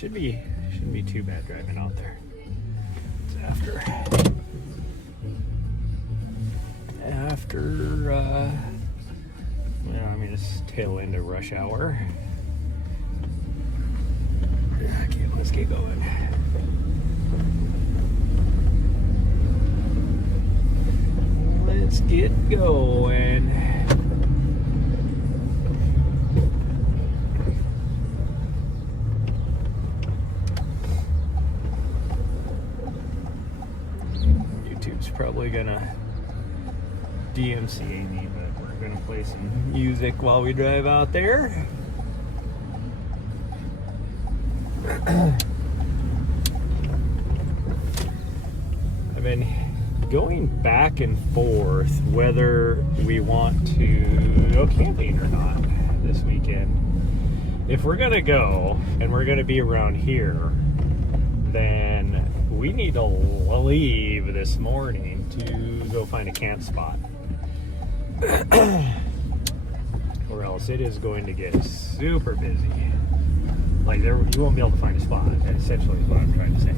shouldn't be too bad driving out there. It's after it's tail end of rush hour. Okay, let's get going. Let's get going. YouTube's probably gonna DMCA me, but we're gonna play some music while we drive out there. I've been going back and forth whether we want to go camping or not this weekend. If we're gonna go and we're gonna be around here, then we need to leave this morning to go find a camp spot. Or else it is going to get super busy. Like you won't be able to find a spot, essentially is what I'm trying to say.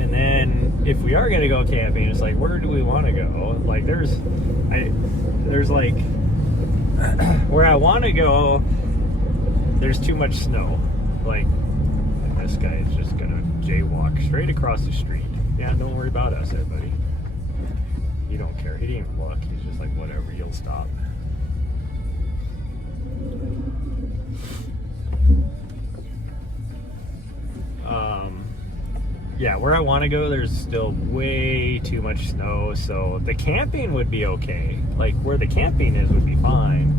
And then if we are gonna go camping, it's like, where do we want to go? Like there's like where I want to go, there's too much snow. Like this guy is just gonna jaywalk straight across the street. Yeah, don't worry about us, everybody. You don't care. He didn't even look. He's just like, whatever, you'll stop. Yeah, where I want to go, there's still way too much snow, so the camping would be okay. Like, where the camping is would be fine.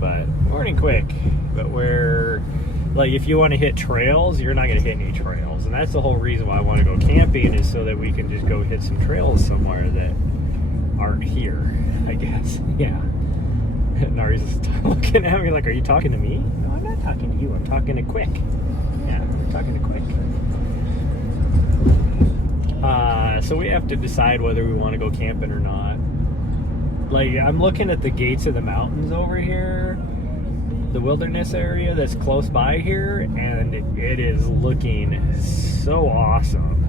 But, morning quick. But where, like, if you want to hit trails, you're not going to hit any trails. And that's the whole reason why I want to go camping, is so that we can just go hit some trails somewhere that aren't here, I guess. Yeah. Nahri's just looking at me like, are you talking to me? No, I'm not talking to you. I'm talking to Quick. Yeah, I'm talking to Quick. So we have to decide whether we want to go camping or not. Like, I'm looking at the gates of the mountains over here, the wilderness area that's close by here, and it is looking so awesome.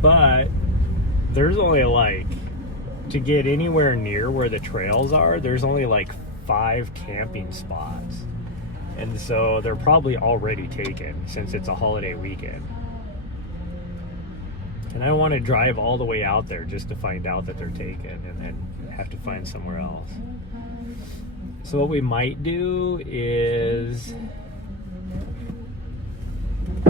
But there's only like, to get anywhere near where the trails are, there's only like 5 camping spots. And so they're probably already taken since it's a holiday weekend. And I don't want to drive all the way out there just to find out that they're taken and then have to find somewhere else. So what we might do is,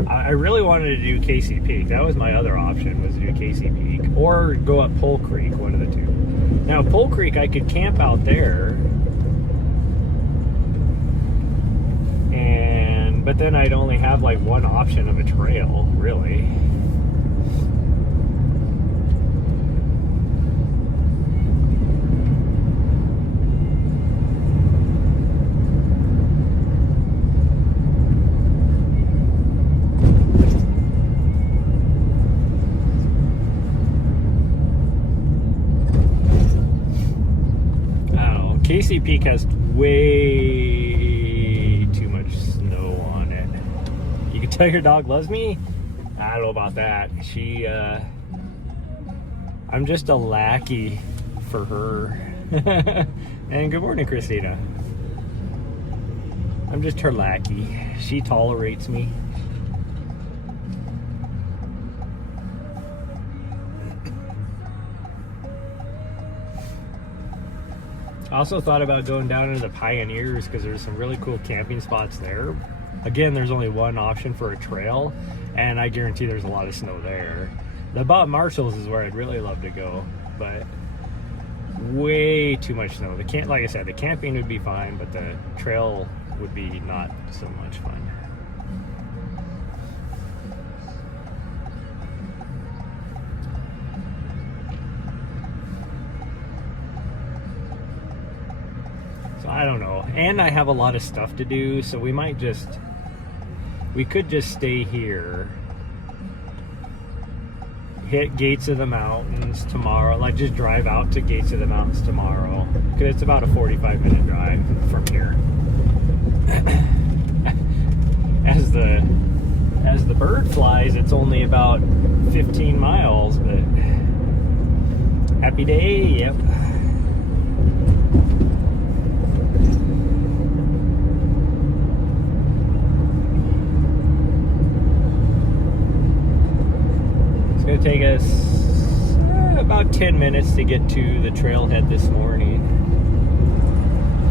I really wanted to do Casey Peak. That was my other option, was to do Casey Peak or go up Pole Creek, one of the two. Now Pole Creek, I could camp out there, but then I'd only have like one option of a trail, really. Casey Peak has way too much snow on it. You can tell your dog loves me? I don't know about that. I'm just a lackey for her. And good morning, Christina. I'm just her lackey. She tolerates me. I also thought about going down into the Pioneers because there's some really cool camping spots there. Again, there's only one option for a trail, and I guarantee there's a lot of snow there. The Bob Marshalls is where I'd really love to go, but way too much snow. Like I said, the camping would be fine, but the trail would be not so much fun. So I don't know. And I have a lot of stuff to do, so we could just stay here hit Gates of the Mountains tomorrow. Like, just drive out to Gates of the Mountains tomorrow, because it's about a 45-minute drive from here. As the bird flies, it's only about 15 miles, but happy day, yep. It's going to take us about 10 minutes to get to the trailhead this morning.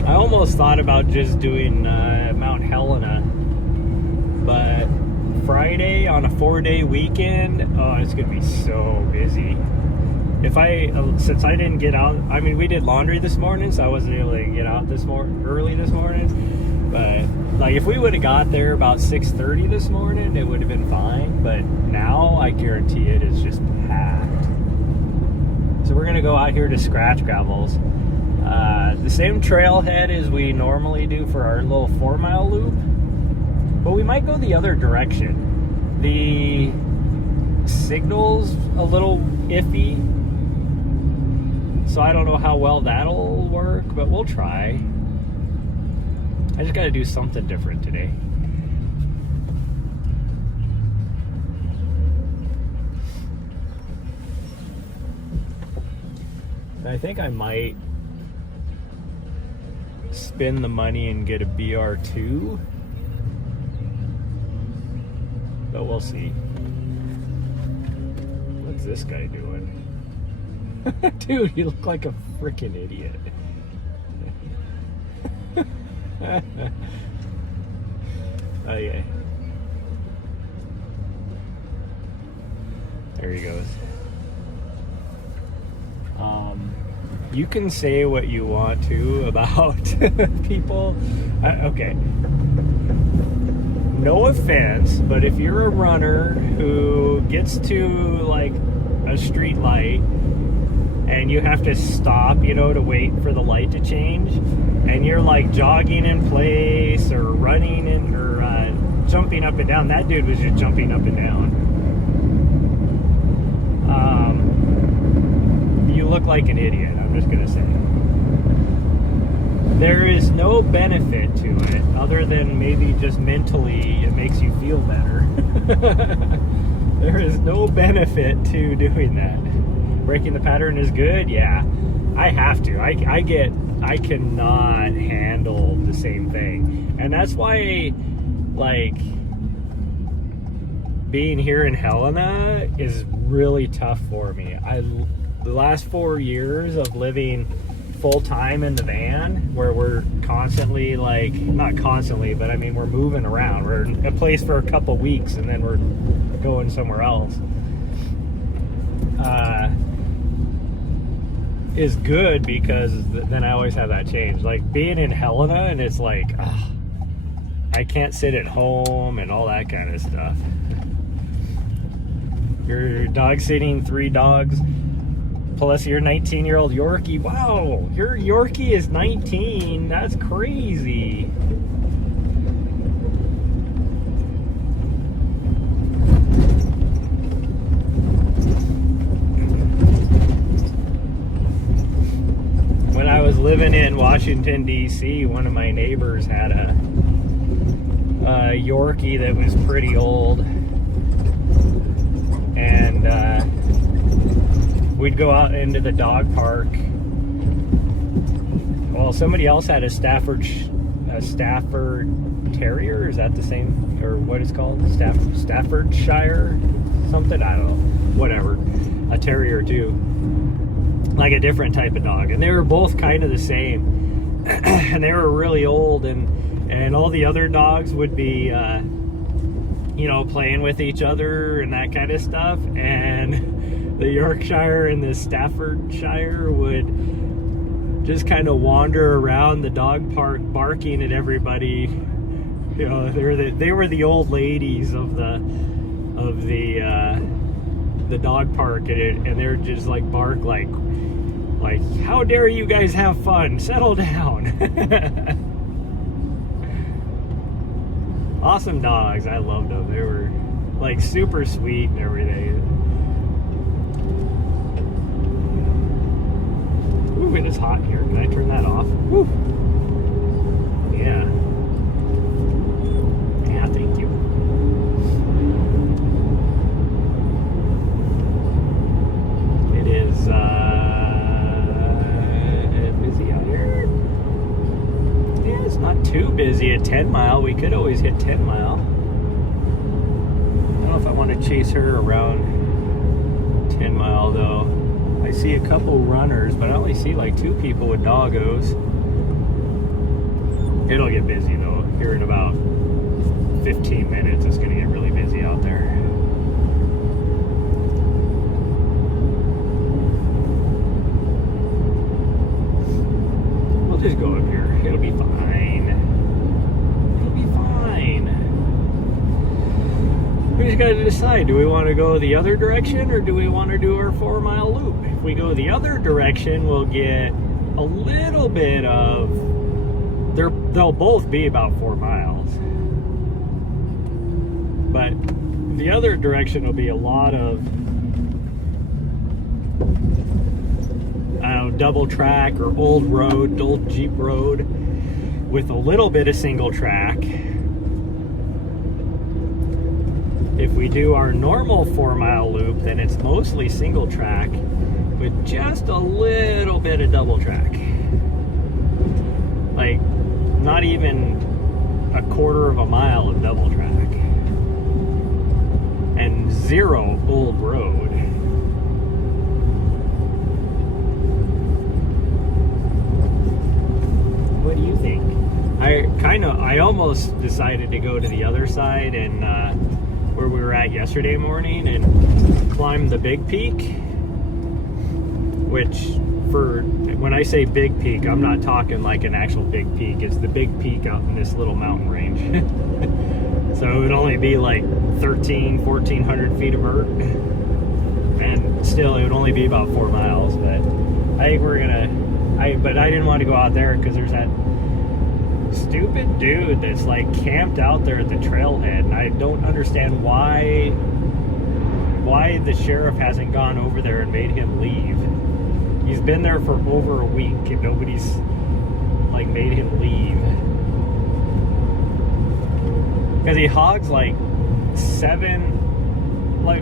I almost thought about just doing Mount Helena, but Friday on a 4-day weekend, oh, it's gonna be so busy. Since I didn't get out, I mean, we did laundry this morning, so I wasn't able to get out early this morning. But like, if we would have got there about 6:30 this morning, it would have been fine. But now I guarantee it is just packed. So we're gonna go out here to Scratch Gravels. The same trailhead as we normally do for our little 4-mile loop, but we might go the other direction. The signal's a little iffy, so I don't know how well that'll work, but we'll try. I just gotta do something different today. I think I might spend the money and get a BR2, but we'll see. What's this guy doing? Dude, you look like a freaking idiot. Okay. There he goes. You can say what you want to about people. Okay. No offense, but if you're a runner who gets to like a street light and you have to stop, to wait for the light to change, and you're like jogging in place or running or jumping up and down, that dude was just jumping up and down. You look like an idiot, I'm just gonna say. There is no benefit to it other than maybe just mentally it makes you feel better. There is no benefit to doing that. Breaking the pattern is good, yeah. I have to. I cannot handle the same thing. And that's why, like, being here in Helena is really tough for me. The last 4 years of living full-time in the van, where we're constantly, like, not constantly, but I mean, we're moving around. We're in a place for a couple weeks and then we're going somewhere else. Is good, because then I always have that change. Like being in Helena, and it's like, I can't sit at home and all that kind of stuff. You're dog sitting 3 dogs plus your 19-year-old Yorkie. Wow, your Yorkie is 19. That's crazy. When I was living in Washington, D.C., one of my neighbors had a Yorkie that was pretty old. And we'd go out into the dog park. Well, somebody else had a Stafford Terrier. Is that the same, or what it's called? Staffordshire something? I don't know. Whatever. A terrier too. Like a different type of dog. And they were both kind of the same. And they were really old, and all the other dogs would be playing with each other and that kind of stuff, and the Yorkshire and the Staffordshire would just kind of wander around the dog park barking at everybody. They were the old ladies of the dog park, and they're just like bark like how dare you guys have fun, settle down. Awesome dogs. I loved them. They were like super sweet and everything. is hot here. Can I turn that off? Woo. Yeah. Yeah, thank you. It is busy out here. Yeah, it's not too busy at 10 Mile. We could always hit 10 Mile. I don't know if I want to chase her around 10 Mile though. I see a couple runners, but I only see like 2 people with doggos. It'll get busy though. Here in about 15 minutes, it's going to get really busy out there. We'll just go up here. It'll be fine. It'll be fine. We just got to decide, do we want to go the other direction or do we want to do our 4 mile loop? If we go the other direction, we'll get a little bit of, they'll both be about 4 miles. But the other direction will be a lot of, I don't know, double track or old Jeep road with a little bit of single track. If we do our normal 4 mile loop, then it's mostly single track with just a little bit of double track. Like, not even a quarter of a mile of double track. And 0 old road. What do you think? I almost decided to go to the other side and where we were at yesterday morning and climb the big peak, which when I say big peak, I'm not talking like an actual big peak. It's the big peak out in this little mountain range. So it would only be like 1,400 feet of vert, and still it would only be about 4 miles. But I think we're gonna, but I didn't want to go out there because there's that stupid dude that's like camped out there at the trailhead, and I don't understand why the sheriff hasn't gone over there and made him leave. He's been there for over a week and nobody's like made him leave. Because he hogs like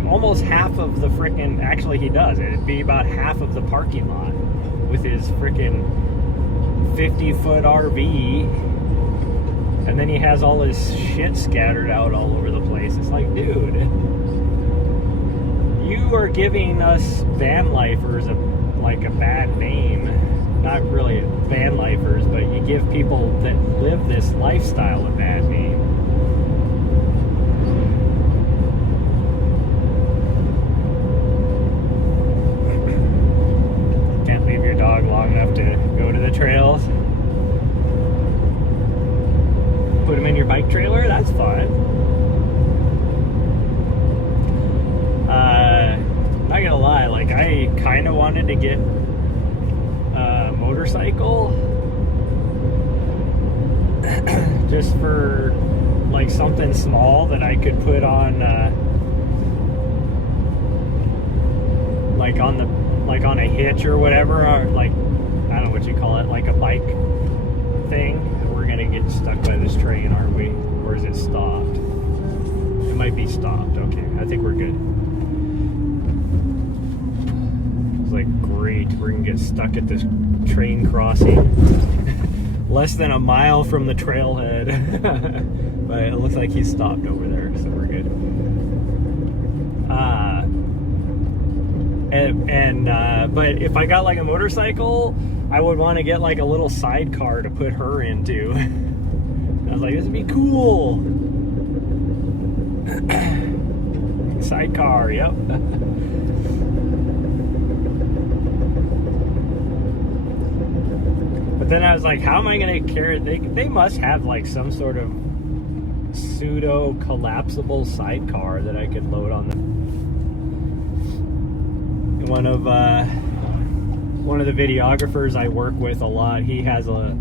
almost half of the frickin', actually he does, it'd be about half of the parking lot with his frickin' 50-foot RV. And then he has all his shit scattered out all over the place. It's like, dude, you are giving us van lifers a bad name. Not really van lifers, but you give people that live this lifestyle a bad name. Can't leave your dog long enough to go to the trails. Put him in your bike trailer, that's fun. Not gonna lie, like I kind of wanted to get a motorcycle just for like something small that I could put on like on a hitch or whatever, or like, I don't know what you call it, like a bike thing. We're gonna get stuck by this train, aren't we? Or is it stopped? It might be stopped. Okay, I think we're good. It's like, great, we're gonna get stuck at this train crossing. Less than a mile from the trailhead. But it looks like he's stopped over there, so we're good. But if I got like a motorcycle, I would want to get like a little sidecar to put her into. I was like, this would be cool. Sidecar, yep. But then I was like, how am I going to carry? They must have like some sort of pseudo collapsible sidecar that I could load on them. One of the videographers I work with a lot, he has a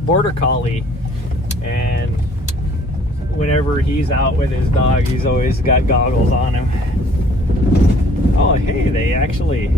border collie, and whenever he's out with his dog, he's always got goggles on him. Oh, hey, they actually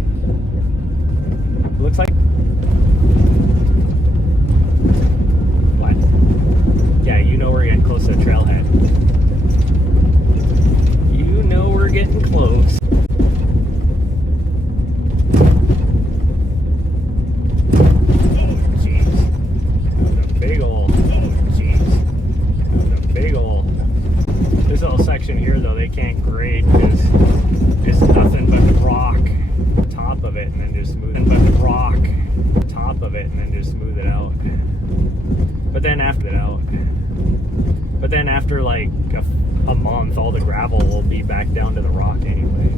of it and then just smooth it, but rock top of it and then just smooth it out. But then after like a month, all the gravel will be back down to the rock anyways.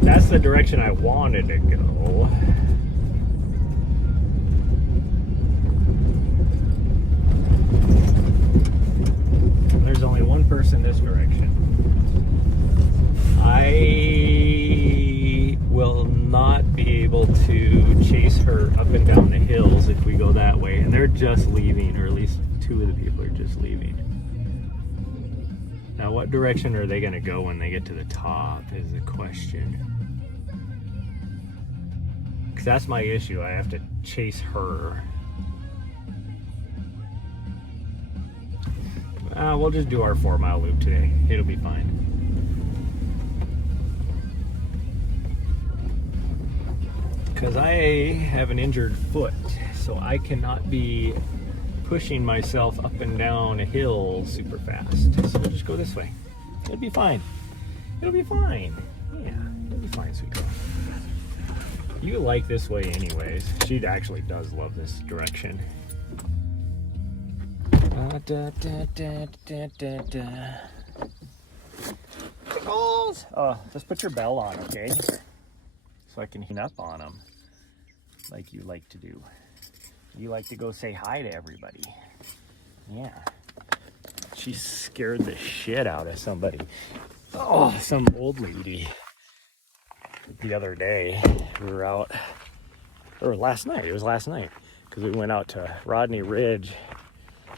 That's the direction I wanted to go. There's only one person this direction. I will not be able to chase her up and down the hills if we go that way. And they're just leaving, or at least two of the people are just leaving. Now, what direction are they going to go when they get to the top is the question. Because that's my issue. I have to chase her. We'll just do our 4-mile loop today. It'll be fine. Because I have an injured foot, so I cannot be pushing myself up and down a hill super fast. So we'll just go this way. It'll be fine. It'll be fine. Yeah, it'll be fine, sweet girl. You like this way anyways. She actually does love this direction. Pickles! Oh, let's put your bell on, okay? So I can heat up on them like you like to do. You like to go say hi to everybody. Yeah. She scared the shit out of somebody. Oh, some old lady. The other day, we were out, or last night, it was last night, because we went out to Rodney Ridge,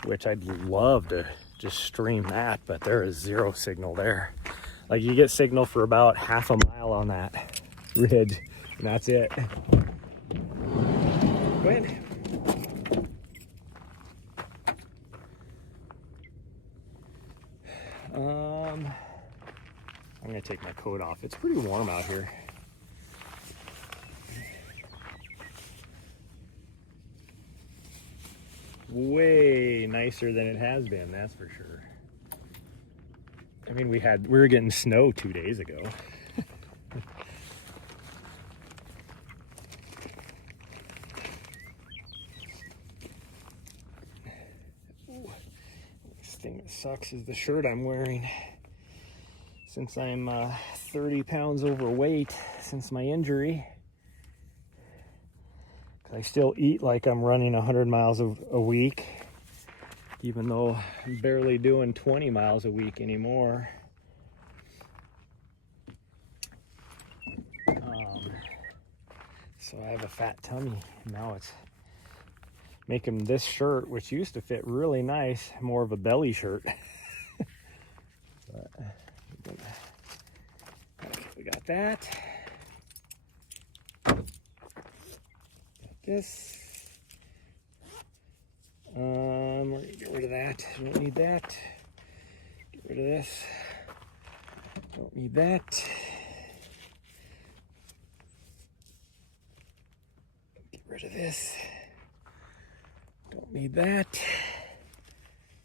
which I'd love to just stream that, but there is zero signal there. Like, you get signal for about half a mile on that ridge, and that's it. When? I'm gonna take my coat off. It's pretty warm out here. Way nicer than it has been, that's for sure. I mean, we were getting snow 2 days ago. This thing that sucks is the shirt I'm wearing. Since I'm 30 pounds overweight since my injury, I still eat like I'm running 100 miles a week, even though I'm barely doing 20 miles a week anymore. So I have a fat tummy. Now it's making this shirt, which used to fit really nice, more of a belly shirt. But, okay, we got that. Got this. We're gonna get rid of that. Don't need that. Get rid of this. Don't need that. Get rid of this. Don't need that.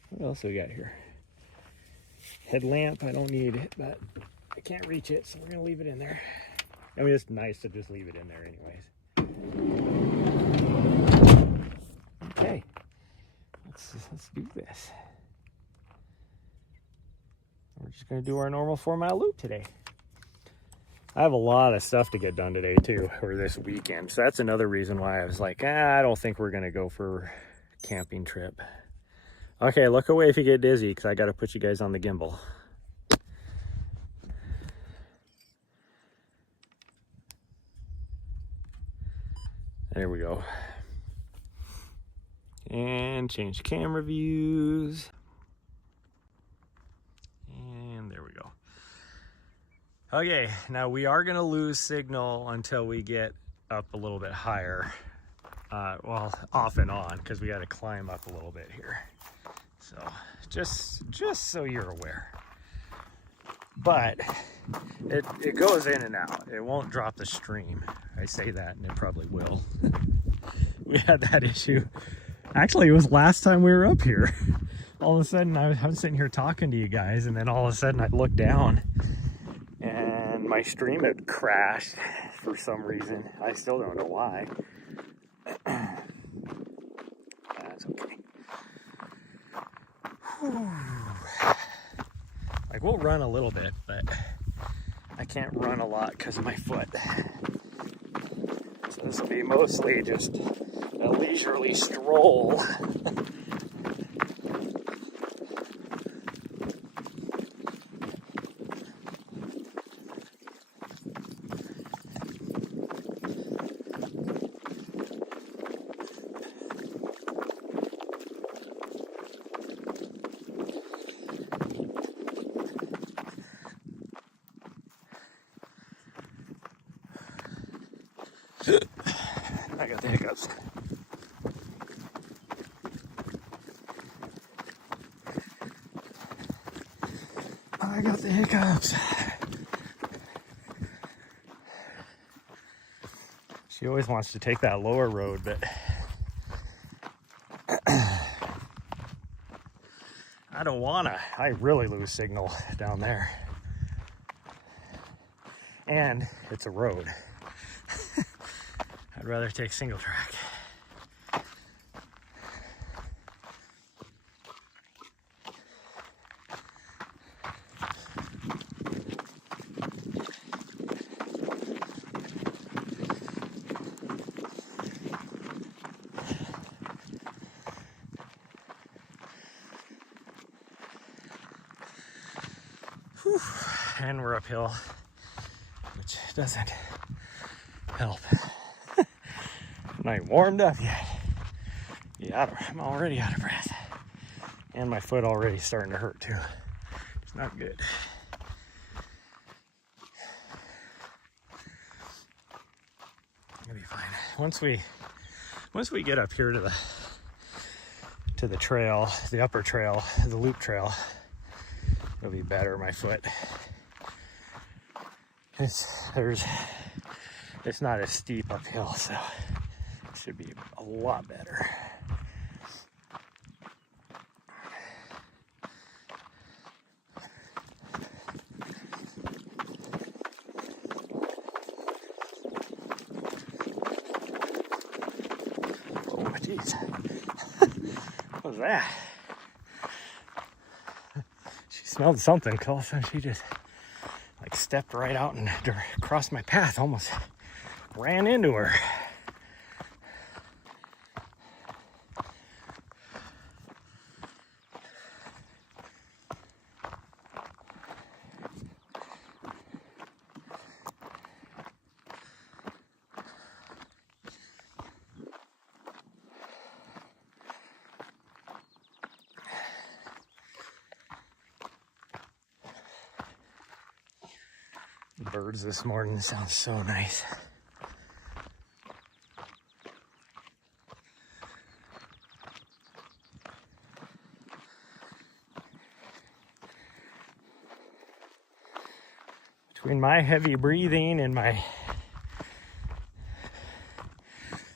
What else we got here? Headlamp, I don't need it, but I can't reach it, so we're gonna leave it in there. I mean, it's nice to just leave it in there anyways. Okay, let's do this. We're just gonna do our normal 4-mile loop today. I have a lot of stuff to get done today too, or this weekend. So that's another reason why I was like, I don't think we're gonna go for a camping trip. Okay, look away if you get dizzy, because I gotta put you guys on the gimbal. There we go. And change camera views. And there we go. Okay, now we are gonna lose signal until we get up a little bit higher. Well, off and on, because we gotta climb up a little bit here. So just so you're aware. but it goes in and out. It won't drop the stream. I say that and it probably will. We had that issue. Actually, it was last time we were up here. All of a sudden I was sitting here talking to you guys, and then all of a sudden I looked down and my stream had crashed for some reason. I still don't know why. That's okay. Whew. Like, we'll run a little bit, but I can't run a lot because of my foot. So this will be mostly just a leisurely stroll. I got the hiccups. I got the hiccups. She always wants to take that lower road, but I don't wanna. I really lose signal down there. And it's a road. I'd rather take single track. Whew. And we're uphill, which doesn't help. I'm not even warmed up yet. I'm already out of breath. And my foot already starting to hurt too. It's not good. It'll be fine. Once we get up here to the trail, the upper trail, the loop trail, it'll be better. My foot. It's not as steep uphill, so it should be a lot better. Oh, jeez. What was that? She smelled something, all of a sudden she just like stepped right out and crossed my path, almost ran into her. The birds this morning sound so nice. Between my heavy breathing and my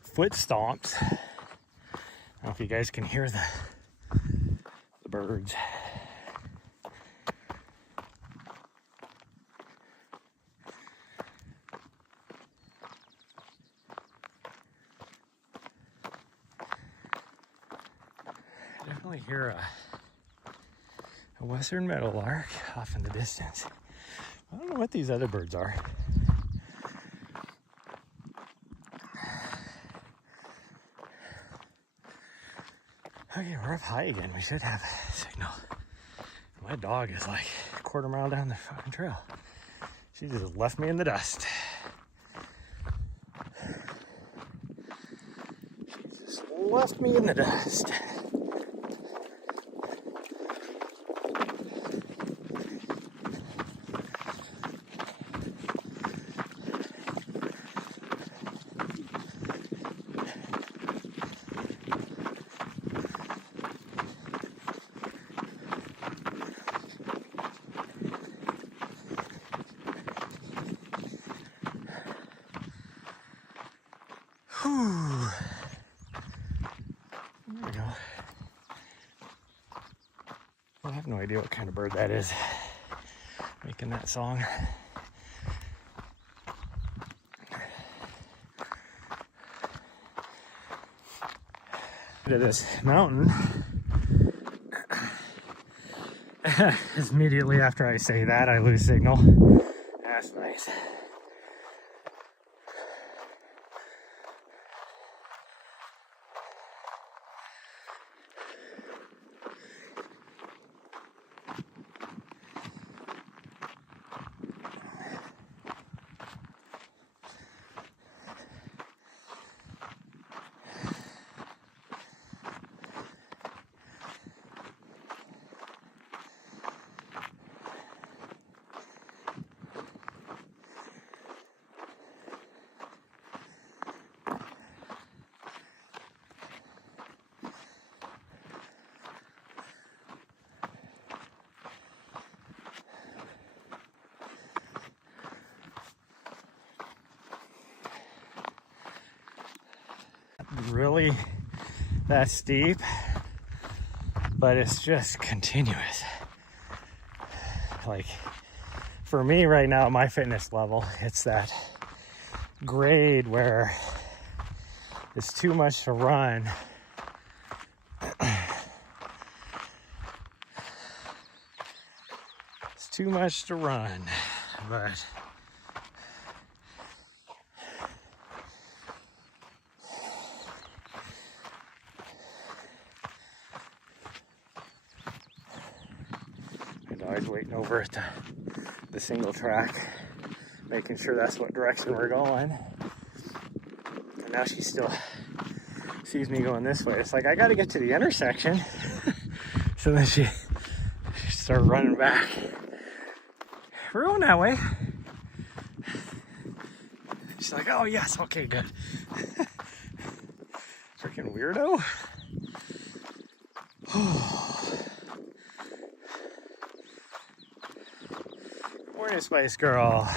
foot stomps, I don't know if you guys can hear the birds. I definitely hear a western meadowlark off in the distance. I don't know what these other birds are. Okay, we're up high again. We should have signal. My dog is like a quarter mile down the fucking trail. She just left me in the dust. She just left me in the dust. Whew. There we go. I have no idea what kind of bird that is making that song. To this mountain. Immediately after I say that, I lose signal. That's nice. Really that steep, but it's just continuous. Like for me right now, my fitness level, it's that grade where it's too much to run. It's too much to run, but I was waiting over at the single track, making sure that's what direction we're going. And now she still sees me going this way. It's like, I gotta get to the intersection. So then she started running back. We're going that way. She's like, oh yes, okay, good. Freaking weirdo. Morning, Spice Girl.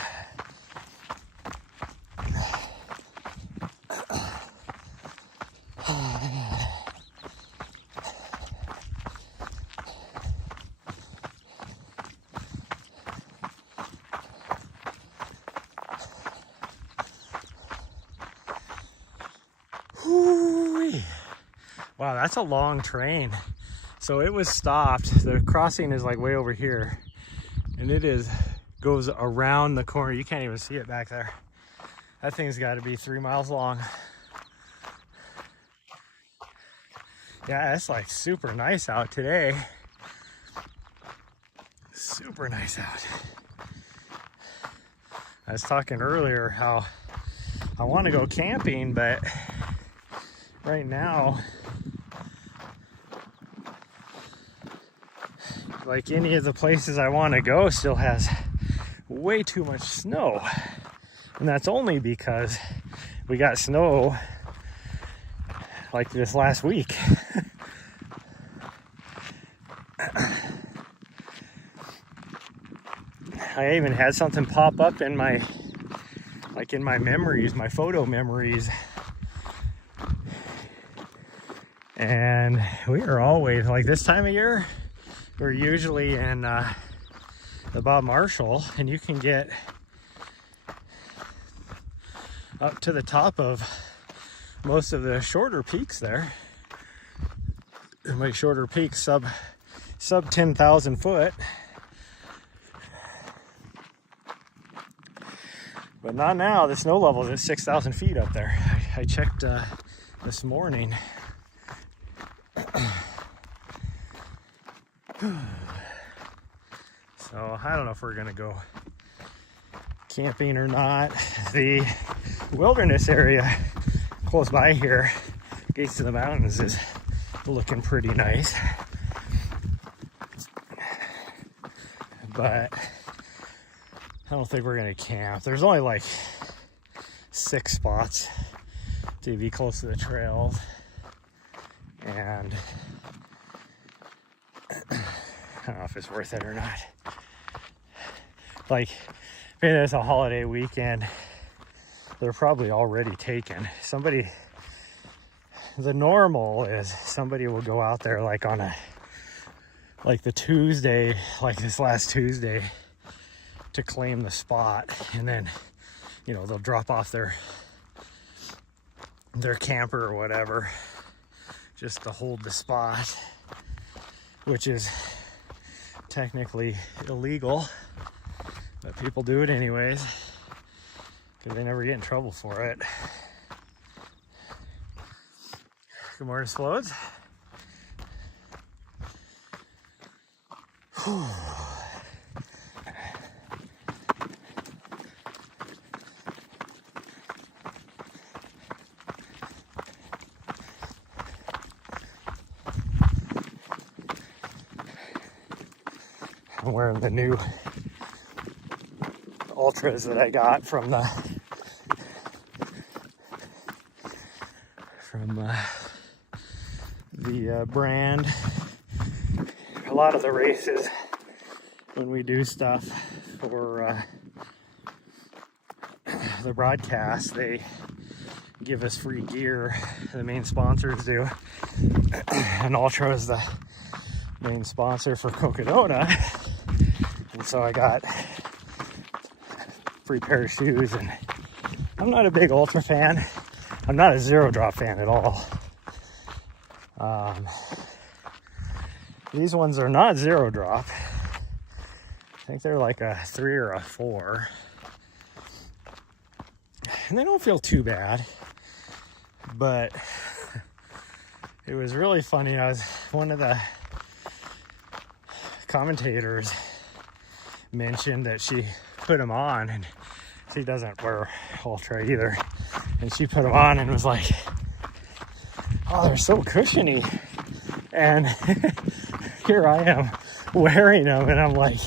Wow, that's a long train. So it was stopped. The crossing is like way over here, and it goes around the corner. You can't even see it back there. That thing's got to be 3 miles long. Yeah, it's like super nice out today. Super nice out. I was talking earlier how I want to go camping, but right now, like any of the places I want to go still has way too much snow. And that's only because we got snow like this last week. I even had something pop up in my memories, my photo memories. And we are always, like this time of year, we're usually in the Bob Marshall, and you can get up to the top of most of the shorter peaks there. My shorter peaks sub 10,000 foot. But not now. The snow level is at 6,000 feet up there. I checked this morning. So I don't know if we're gonna go camping or not. The wilderness area close by here, Gates to the Mountains, is looking pretty nice. But I don't think we're gonna camp. There's only like 6 spots to be close to the trails. And I don't know if it's worth it or not. Like, maybe it's a holiday weekend they're probably already taken. The normal is somebody will go out there like on the Tuesday, like this last Tuesday, to claim the spot, and then, you know, they'll drop off their camper or whatever just to hold the spot, which is technically illegal, but people do it anyways because they never get in trouble for it. Good morning, Floats. I'm wearing the new Ultras that I got from the brand. A lot of the races, when we do stuff for the broadcast, they give us free gear. The main sponsors do, and Ultra is the main sponsor for Coconut, and so I got free pair of shoes. And I'm not a big Ultra fan. I'm not a zero drop fan at all. These ones are not zero drop. I think they're like a 3 or a 4. And they don't feel too bad. But it was really funny. One of the commentators mentioned that she put them on, and she doesn't wear Ultra either. And she put them on and was like, "Oh, they're so cushiony." And here I am wearing them, and I'm like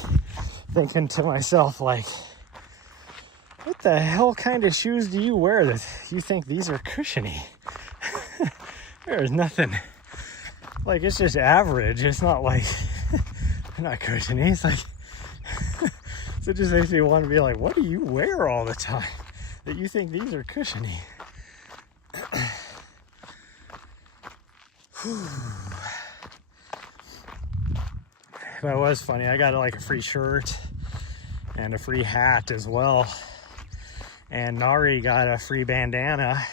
thinking to myself, like, what the hell kind of shoes do you wear that you think these are cushiony? There's nothing, like, it's just average. It's not like they're not cushiony. It's like so it just makes me want to be like, what do you wear all the time that you think these are cushiony? But it was funny. I got like a free shirt and a free hat as well. And Nahri got a free bandana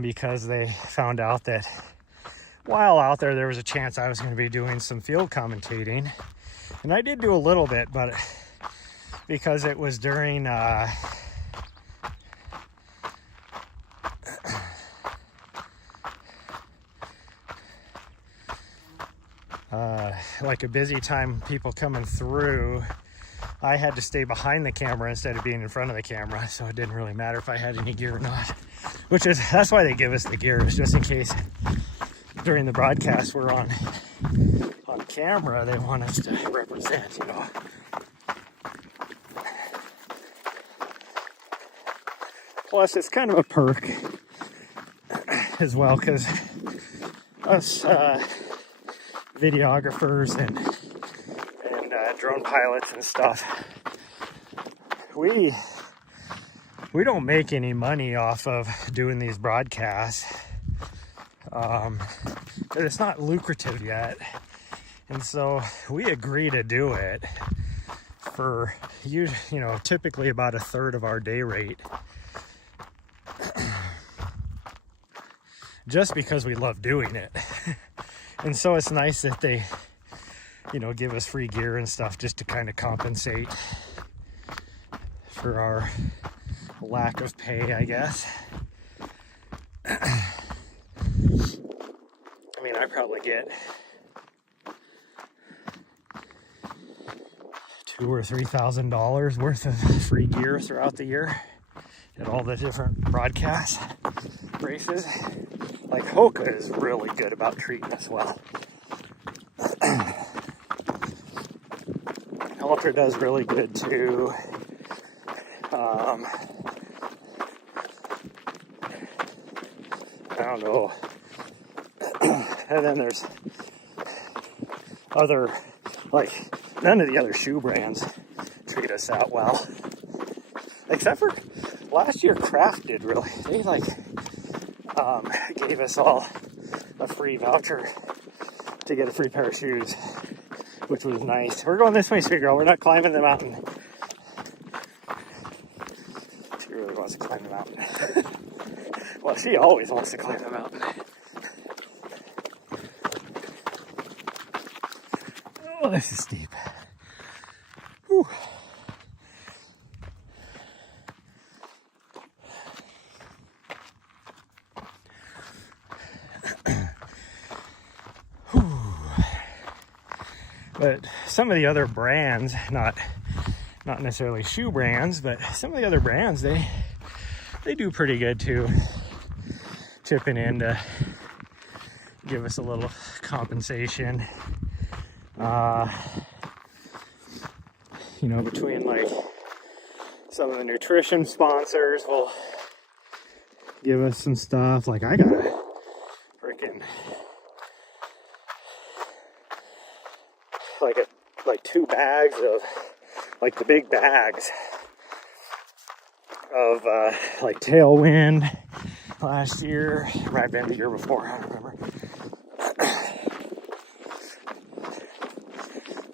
because they found out that while out there was a chance I was going to be doing some field commentating. And I did do a little bit, but because it was during like a busy time, people coming through, I had to stay behind the camera instead of being in front of the camera, so it didn't really matter if I had any gear or not. That's why they give us the gear, is just in case during the broadcast we're on camera, they want us to represent, you know. Plus, it's kind of a perk as well, because us videographers and drone pilots and stuff, we don't make any money off of doing these broadcasts. It's not lucrative yet, and so we agree to do it for typically about a third of our day rate, just because we love doing it. And so it's nice that they give us free gear and stuff just to kind of compensate for our lack of pay, I guess. I mean, I probably get $2,000 or $3,000 worth of free gear throughout the year at all the different broadcast races. Like, Hoka is really good about treating us well. Ultra does really good too. I don't know. And then there's other, like, none of the other shoe brands treat us that well. Except for last year, Kraft did really. They like gave us all a free voucher to get a free pair of shoes, which was nice. We're going this way, sweet girl. We're not climbing the mountain. She really wants to climb the mountain. Well, she always wants to climb the mountain. Oh, this is steep. Whew. But some of the other brands, not necessarily shoe brands, but some of the other brands, they do pretty good too, chipping in to give us a little compensation. You know, between like some of the nutrition sponsors will give us some stuff. Like I got a freaking like 2 bags of like the big bags of like Tailwind last year. Might have been the year before, I don't remember.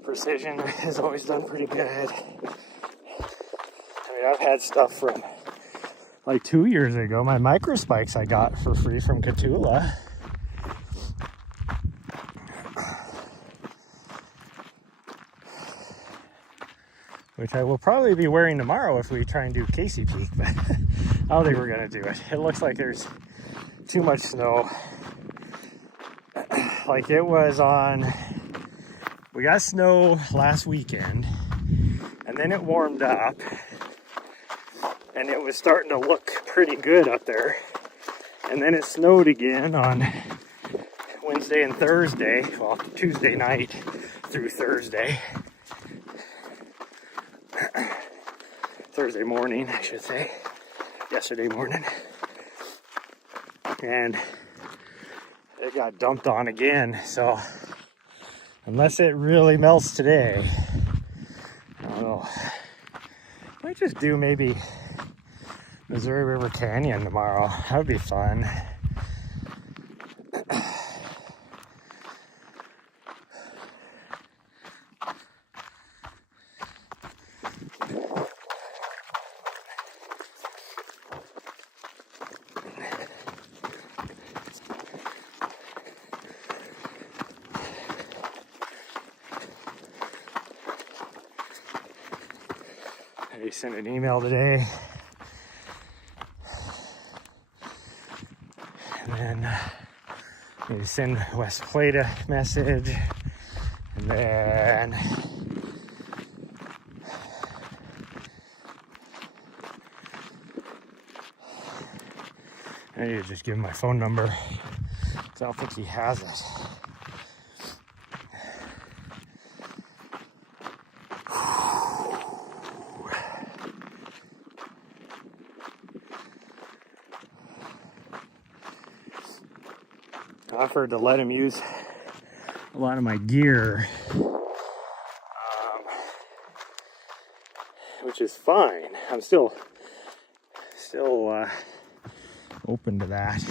Precision has always done pretty good. I mean, I've had stuff from like 2 years ago. My micro spikes I got for free from Catula. Which I will probably be wearing tomorrow if we try and do Casey Peak, but I don't think we're gonna do it. It looks like there's too much snow. Like it was we got snow last weekend, and then it warmed up, and it was starting to look pretty good up there. And then it snowed again on Wednesday and Thursday, well, Tuesday night through Thursday. Thursday morning, I should say. Yesterday morning. And it got dumped on again, so unless it really melts today, I don't know. Might just do maybe Missouri River Canyon tomorrow. That would be fun. I sent an email today, and then maybe send West Plate a message, and then I need to just give him my phone number because I don't think he has it. I offered to let him use a lot of my gear, which is fine. I'm still open to that.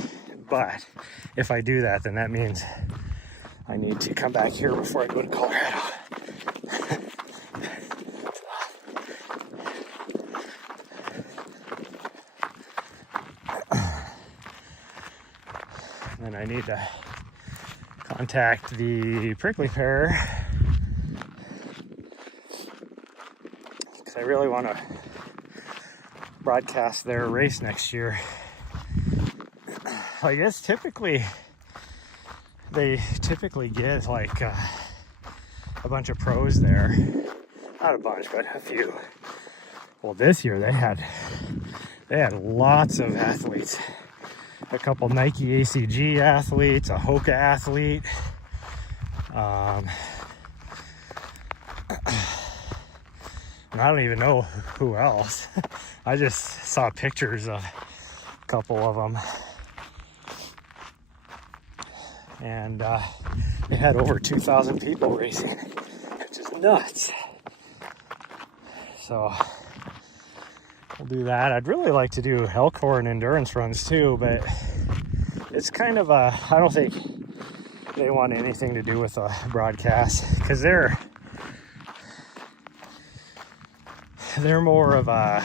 But if I do that, then that means I need to come back here before I go to Colorado. And I need to contact the Prickly Pear because I really want to broadcast their race next year. I guess they typically get like a bunch of pros there. Not a bunch, but a few. Well, this year they had lots of athletes. A couple Nike ACG athletes, a Hoka athlete. And I don't even know who else. I just saw pictures of a couple of them. And they had over 2,000 people racing, which is nuts. So we'll do that. I'd really like to do Elkhorn endurance runs too, but it's kind of I don't think they want anything to do with a broadcast, because they're more of a,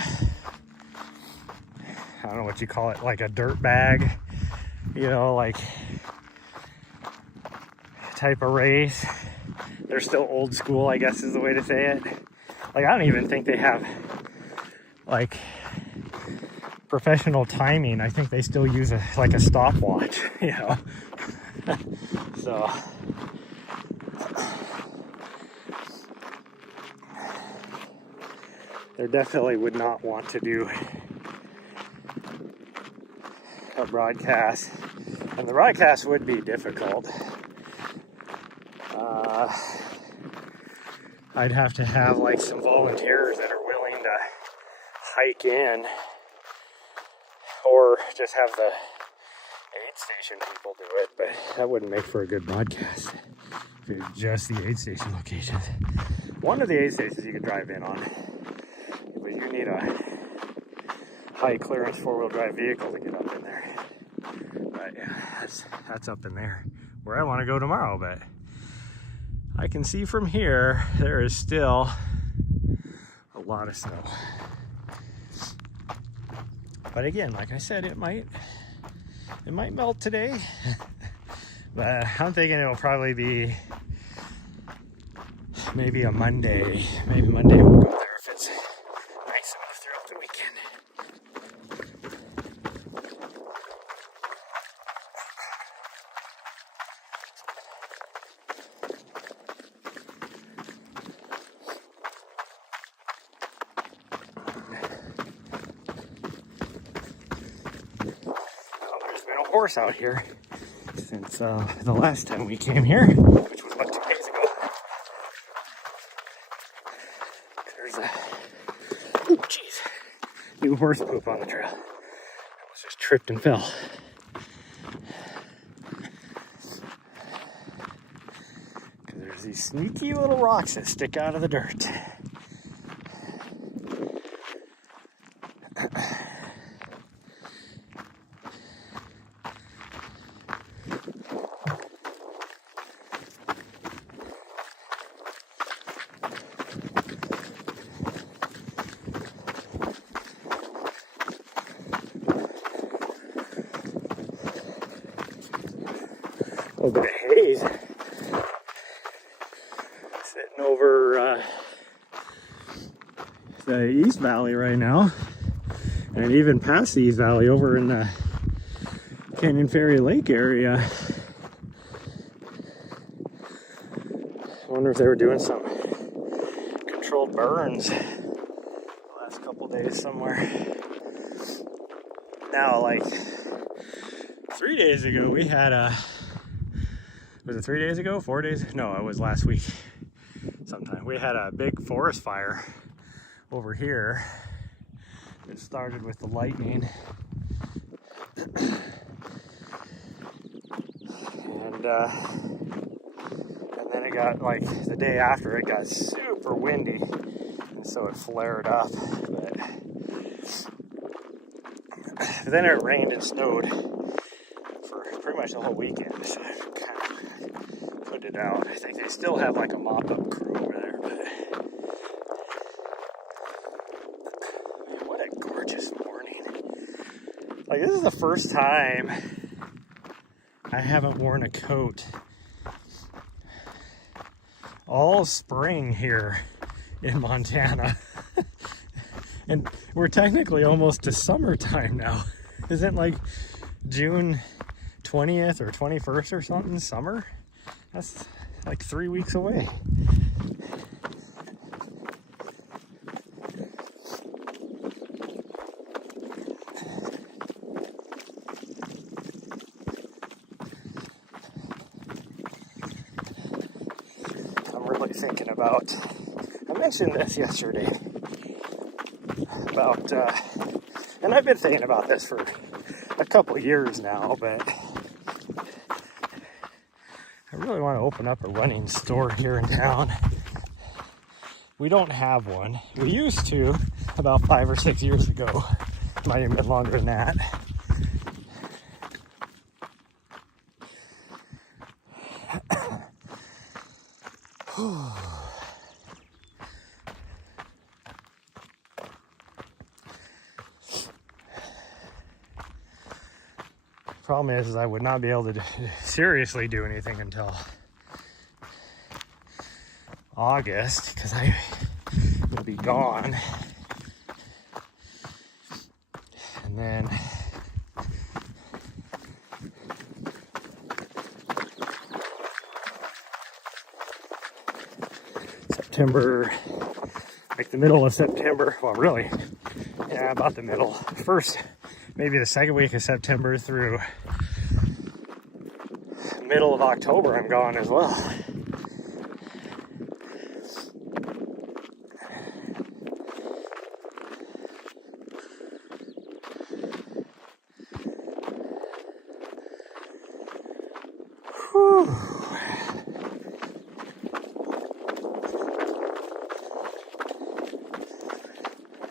I don't know what you call it, like a dirt bag, you know, like type of race. They're still old school, I guess is the way to say it. Like, I don't even think they have like professional timing. I think they still use like a stopwatch, you know. So they definitely would not want to do a broadcast, and the broadcast would be difficult. I'd have to have like some volunteers that are willing to hike in, or just have the aid station people do it, but that wouldn't make for a good broadcast if it was just the aid station locations. One of the aid stations you could drive in on, but you need a high clearance 4-wheel drive vehicle to get up in there. But yeah, that's up in there where I want to go tomorrow. But I can see from here there is still a lot of snow. But again, like I said, it might melt today. But I'm thinking it'll probably be maybe a Monday. Maybe Monday we'll go there if it's nice enough throughout the weekend. Well, there's been a horse out here since the last time we came here, which was about 2 days ago. There's a new horse poop on the trail. I almost just tripped and fell. Because there's these sneaky little rocks that stick out of the dirt. A little bit of haze sitting over the East Valley right now, and even past the East Valley over in the Canyon Ferry Lake area. I wonder if they were doing some controlled burns the last couple days somewhere. Now, like 3 days ago, we had a, was it 3 days ago? 4 days? No, it was last week sometime. We had a big forest fire over here. It started with the lightning. And then it got, like, the day after, it got super windy. And so it flared up. But then it rained and snowed for pretty much the whole weekend. So I kind of put it out. I think they still have like a mop-up crew over there, but man, what a gorgeous morning. Like, this is the first time I haven't worn a coat all spring here in Montana. And we're technically almost to summertime now. Isn't like June 20th or 21st or something summer? That's like 3 weeks away. I'm really thinking about, I mentioned this yesterday, about, and I've been thinking about this for a couple of years now, but I really want to open up a running store here in town. We don't have one. We used to. about 5 or 6 years ago. Might have been longer than that. Problem is I would not be able to seriously do anything until August because I will be gone. And then September, like the middle of September, well, really, yeah, about the middle. First, maybe the second week of September through middle of October, I'm gone as well. Whew.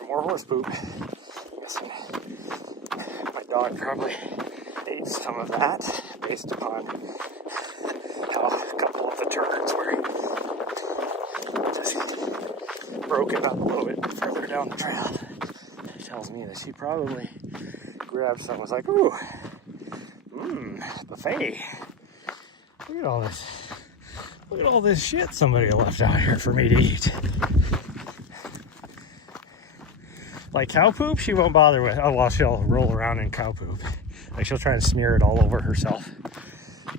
More horse poop. My dog probably ate some of that based upon how a couple of the turns were just broken up a little bit further down the trail. It tells me that she probably grabbed some and was like, ooh, buffet. Look at all this. Look at all this shit somebody left out here for me to eat. Like cow poop, she won't bother with. Oh, well, she'll roll around in cow poop. Like she'll try and smear it all over herself.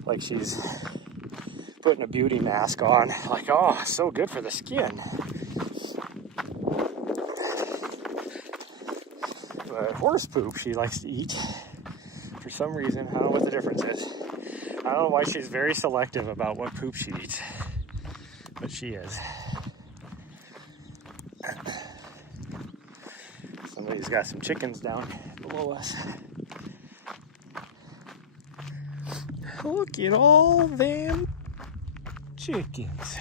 Like she's putting a beauty mask on. Like, oh, so good for the skin. But horse poop she likes to eat. For some reason, I don't know what the difference is. I don't know why she's very selective about what poop she eats. But she is. Somebody's got some chickens down below us. Look at all them chickens.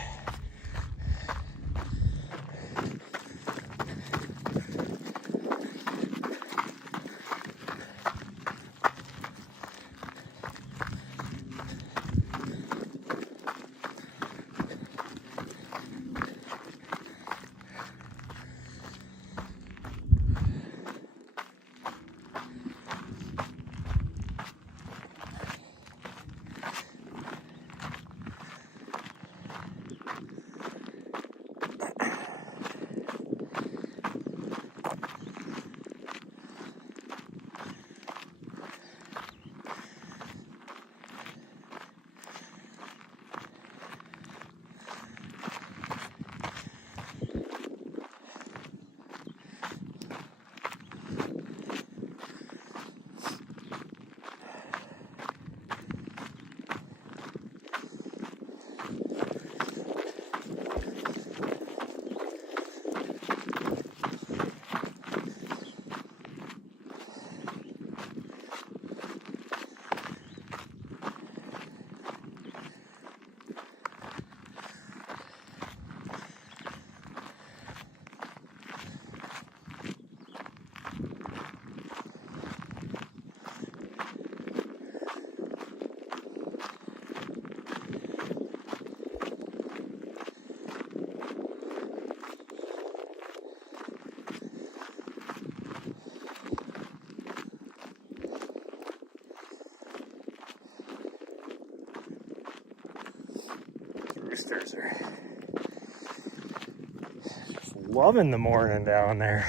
Roosters are just loving the morning down there.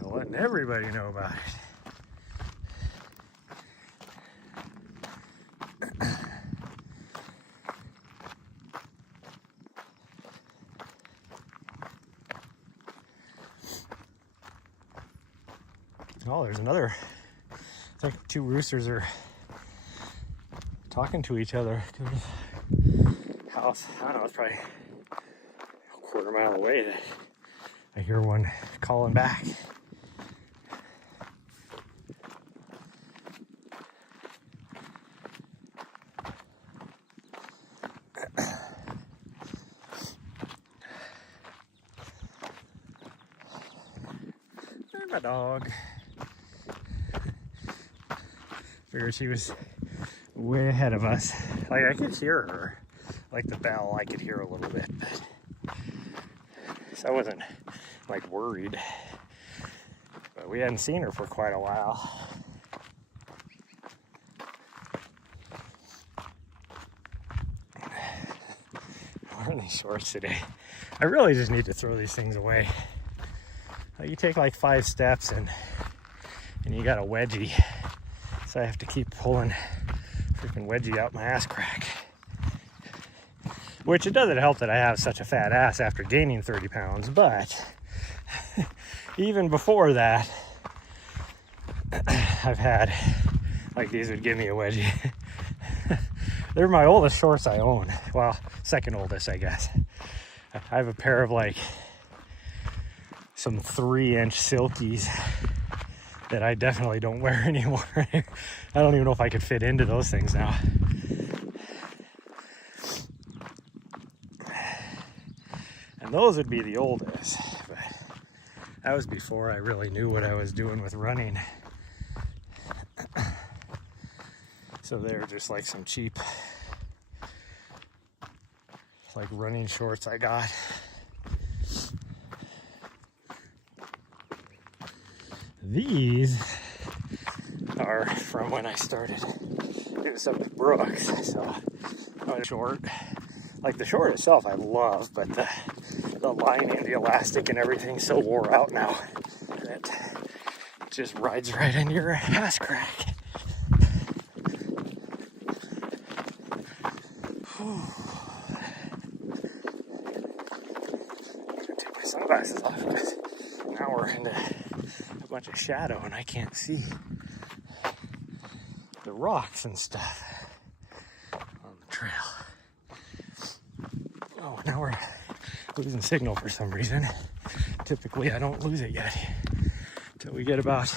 Letting everybody know about it. Oh, there's another. I think two roosters are talking to each other. House, I don't know, it's probably a quarter mile away that I hear one calling back. My dog. Figured she was way ahead of us. Like, I could hear her. Like the bell, I could hear a little bit, but so I wasn't like worried. But we hadn't seen her for quite a while. Wearing these shorts today. I really just need to throw these things away. You take like 5 steps and you got a wedgie. So I have to keep pulling freaking wedgie out my ass crack. Which it doesn't help that I have such a fat ass after gaining 30 pounds, but even before that, I've had, like, these would give me a wedgie. They're my oldest shorts I own. Well, second oldest, I guess. I have a pair of, like, some 3-inch silkies that I definitely don't wear anymore. I don't even know if I could fit into those things now. And those would be the oldest, but that was before I really knew what I was doing with running. So they're just like some cheap, like, running shorts I got. These are from when I started doing stuff with Brooks. So I'm short. Like, the short itself I love, but the lining, the elastic and everything so wore out now that it just rides right into your ass crack. Take my sunglasses off because now we're into a bunch of shadow and I can't see the rocks and stuff on the trail. Oh, now we're losing signal for some reason. Typically I don't lose it yet until we get about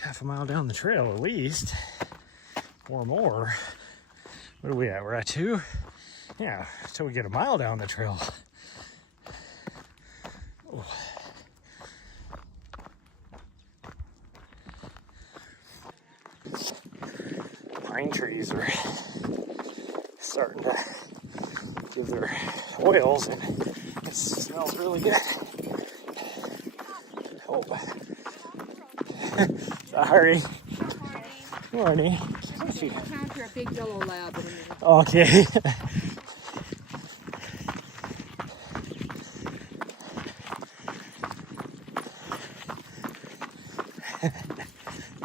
half a mile down the trail at least, or more. What are we at? We're at 2? Yeah, until we get a mile down the trail. Oh. Pine trees are starting to give their oils and it smells really good. Oh. Sorry. Morning. You're a big yellow lab in a minute. Okay.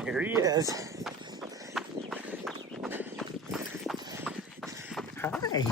Here he is. Hi.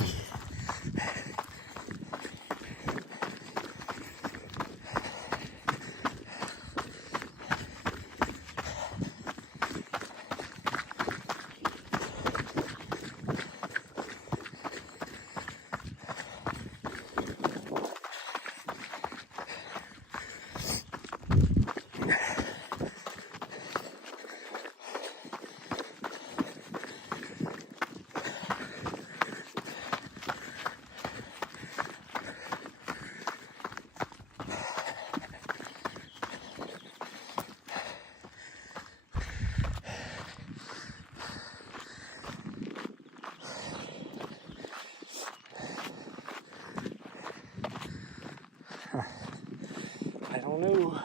I don't know.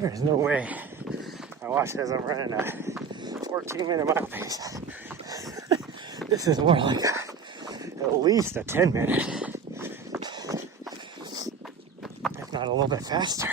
There's no way my watch says I'm running a 14-minute mile pace. This is more like at least a 10-minute, if not a little bit faster.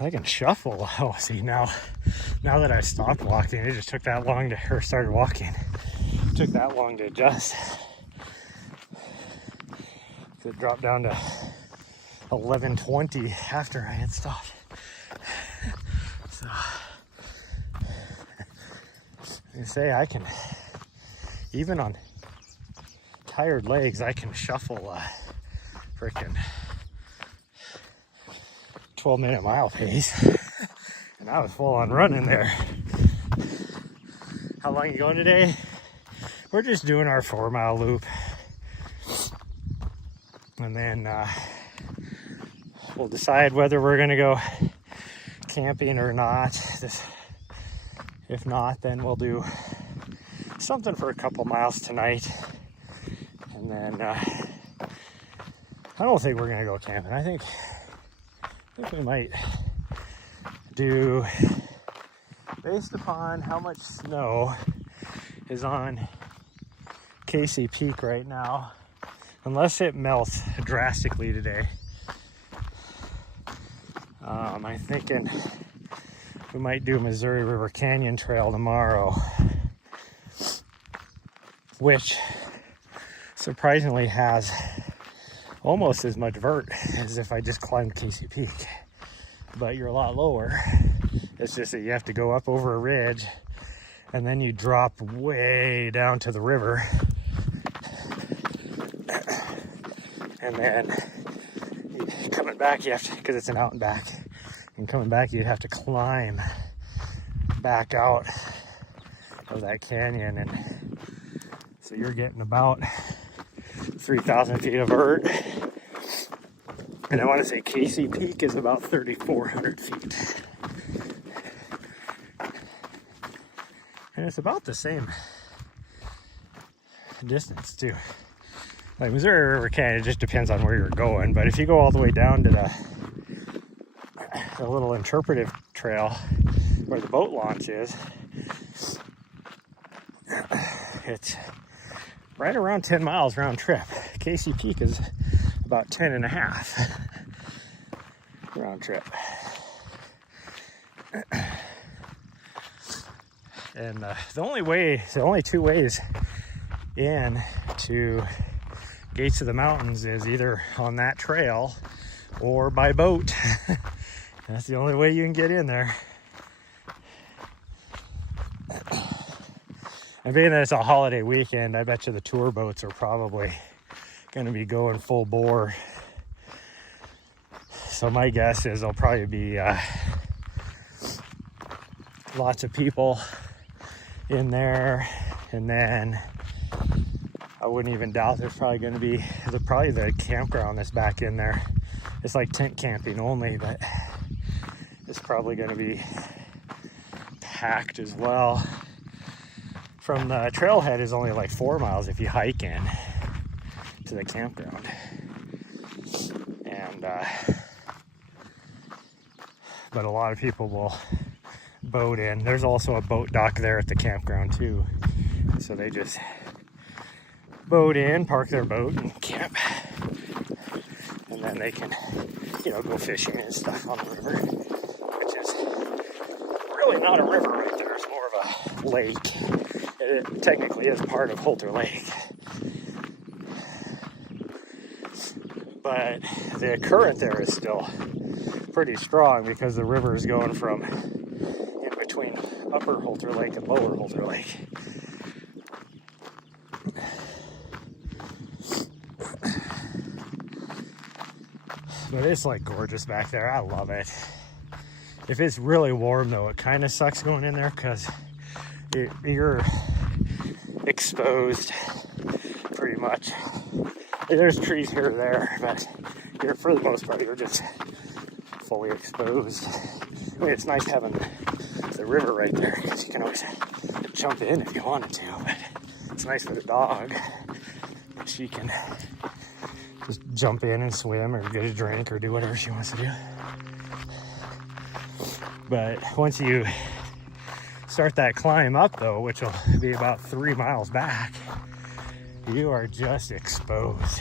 I can shuffle. Oh, see, now that I stopped walking, it just took that long or started walking. It took that long to adjust. It dropped down to 11:20 after I had stopped. So, you say I can, even on tired legs, I can shuffle freaking 12-minute mile pace. And I was full on running there. How long are you going today? We're just doing our 4-mile loop. And then we'll decide whether we're gonna go camping or not. If not, then we'll do something for a couple miles tonight. And then I don't think we're gonna go camping. I think we might do, based upon how much snow is on Casey Peak right now, unless it melts drastically today. I'm thinking we might do Missouri River Canyon Trail tomorrow, which surprisingly has almost as much vert as if I just climbed Casey Peak, but you're a lot lower. It's just that you have to go up over a ridge and then you drop way down to the river, and then coming back you have to, because it's an out and back, and coming back you'd have to climb back out of that canyon, and so you're getting about 3,000 feet of vert. And I want to say Casey Peak is about 3,400 feet. And it's about the same distance too. Like Missouri River Canyon, it just depends on where you're going. But if you go all the way down to the little interpretive trail where the boat launch is, it's right around 10 miles round trip. Casey Peak is about 10 and a half round trip. And the only two ways in to Gates of the Mountains is either on that trail or by boat. That's the only way you can get in there. And being that it's a holiday weekend, I bet you the tour boats are probably going to be going full bore. So my guess is there'll probably be lots of people in there. And then I wouldn't even doubt there's probably going to be the campground that's back in there. It's like tent camping only, but it's probably going to be packed as well. From the trailhead is only like 4 miles if you hike in to the campground. And but a lot of people will boat in. There's also a boat dock there at the campground too. So they just boat in, park their boat and camp. And then they can, go fishing and stuff on the river, which is really not a river right there. It's more of a lake. It technically is part of Holter Lake. But the current there is still pretty strong because the river is going from in between Upper Holter Lake and Lower Holter Lake. But it's like gorgeous back there. I love it. If it's really warm though, it kind of sucks going in there because you're exposed pretty much. There's trees here or there, but you're, for the most part, you're just fully exposed. I mean, it's nice having the river right there because you can always jump in if you wanted to, but it's nice for the dog. She can just jump in and swim or get a drink or do whatever she wants to do. But once you start that climb up though, which will be about 3 miles back, you are just exposed.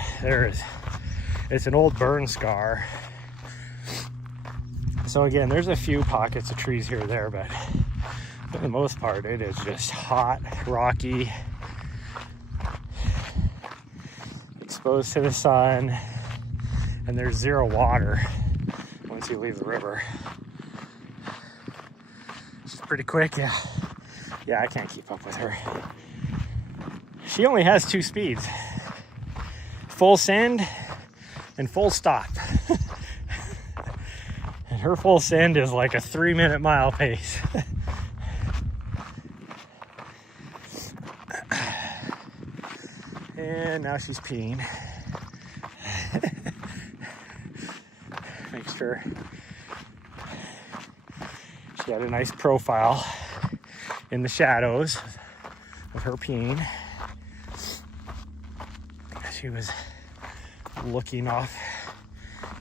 It's an old burn scar. So again, there's a few pockets of trees here or there, but for the most part, it is just hot, rocky, exposed to the sun, and there's zero water once you leave the river. She's pretty quick, yeah. Yeah, I can't keep up with her. She only has 2 speeds. Full send and full stop. And her full send is like a 3-minute mile pace. And now she's peeing. Make sure she got a nice profile in the shadows of her peeing. She was looking off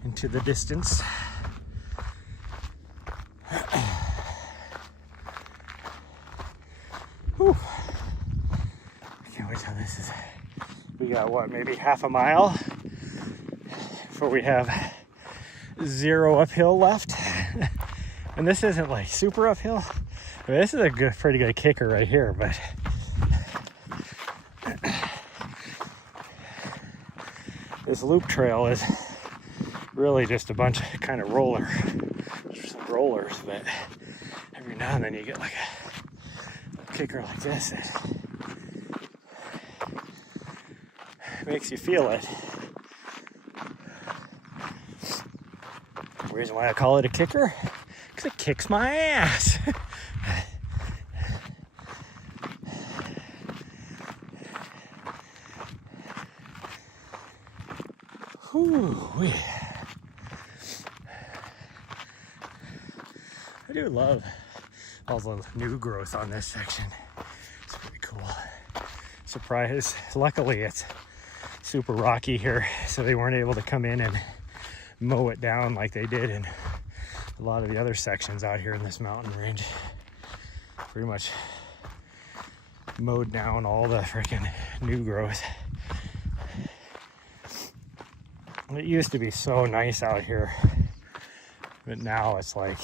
into the distance. Whew. I can't wait till this is. We got what, maybe half a mile before we have 0 uphill left. And this isn't like super uphill. I mean, this is a pretty good kicker right here, but this loop trail is really just a bunch of kind of rollers, but every now and then you get like a kicker like this that makes you feel it. The reason why I call it a kicker, because it kicks my ass. Whew. I do love all the new growth on this section. It's pretty cool. Surprise. Luckily, it's super rocky here, so they weren't able to come in and mow it down like they did in a lot of the other sections out here in this mountain range. Pretty much mowed down all the freaking new growth. It used to be so nice out here, but now it's like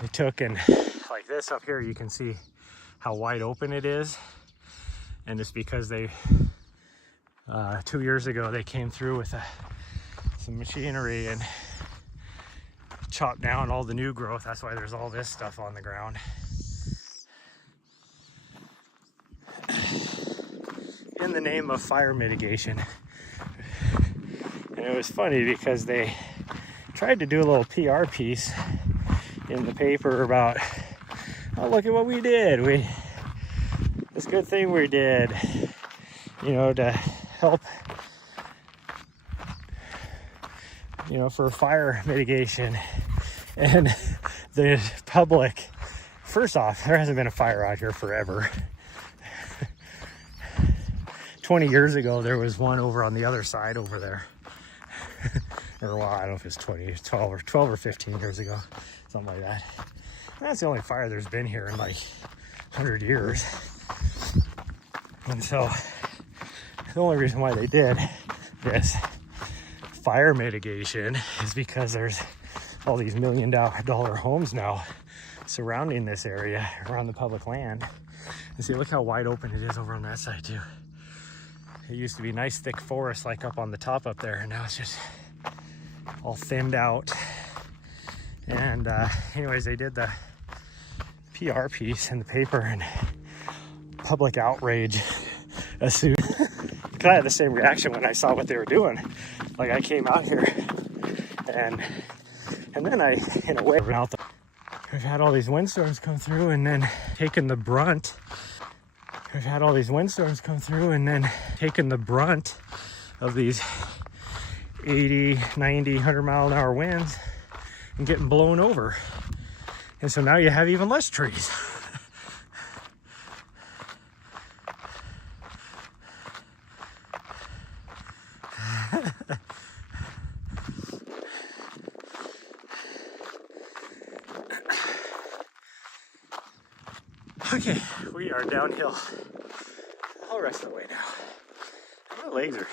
they took and like this up here, you can see how wide open it is, and it's because they 2 years ago they came through with some machinery and chopped down all the new growth. That's why there's all this stuff on the ground. In the name of fire mitigation. And it was funny because they tried to do a little PR piece in the paper about, oh, look at what we did. This good thing we did, you know, to help, you know, for fire mitigation. And the public, first off, there hasn't been a fire out here forever. 20 years ago, there was one over on the other side over there. Or, well, I don't know if it's 12 or 15 years ago, something like that. And that's the only fire there's been here in like 100 years. And so the only reason why they did this fire mitigation is because there's all these $1 million homes now surrounding this area around the public land. And see, look how wide open it is over on that side too. It used to be nice thick forest like up on the top up there, and now it's just all thinned out. And anyways, they did the PR piece in the paper, and public outrage ensued. Because I had the same reaction when I saw what they were doing. Like, I came out here And then I, in a way, we've had all these windstorms come through and then taken the brunt. We've had all these windstorms come through and then taken the brunt of these 80, 90, 100 mile an hour winds and getting blown over. And so now you have even less trees. Okay, we are downhill all the rest of the way now. My legs are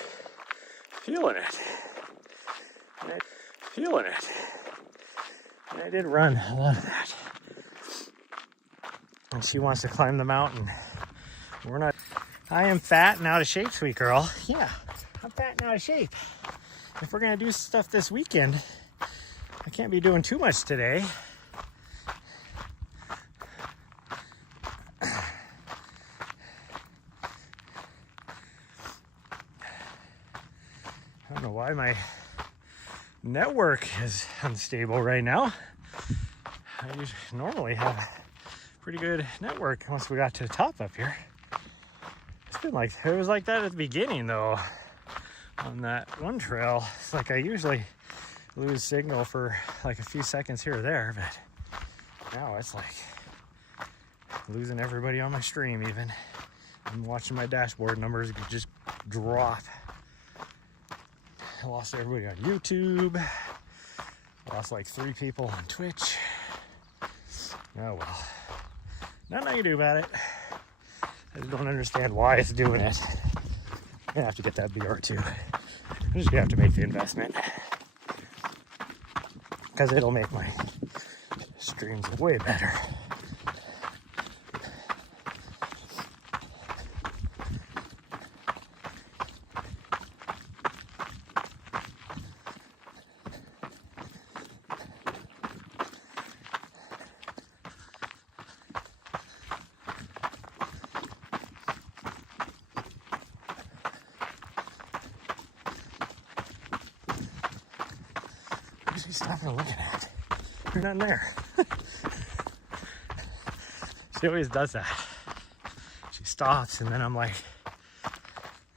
feeling it. And I did run a lot of that. And she wants to climb the mountain. We're not. I am fat and out of shape, sweet girl. Yeah, I'm fat and out of shape. If we're gonna do stuff this weekend, I can't be doing too much today. I don't know why my network is unstable right now. I normally have a pretty good network once we got to the top up here. It's been like, it was like that at the beginning though, on that one trail. It's like I usually lose signal for like a few seconds here or there, but now it's like losing everybody on my stream even. I'm watching my dashboard numbers just drop. I lost everybody on YouTube. I lost like 3 people on Twitch. Oh well. Nothing I can do about it. I just don't understand why it's doing it. I'm gonna have to get that BR2. I'm just gonna have to make the investment. Because it'll make my streams way better. Stop and looking at it. There's nothing there. She always does that. She stops and then I'm like,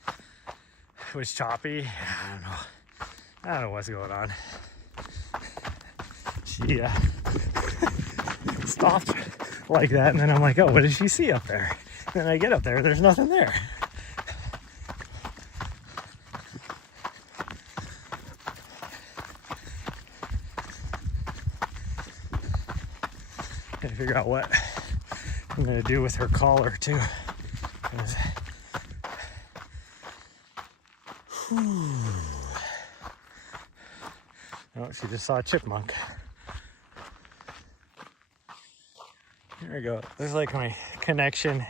it was choppy. I don't know what's going on. She stopped like that and then I'm like, oh, what did she see up there? And then I get up there, there's nothing there. Gotta figure out what I'm gonna do with her collar too. Oh, she just saw a chipmunk. Here we go. Looks like my connection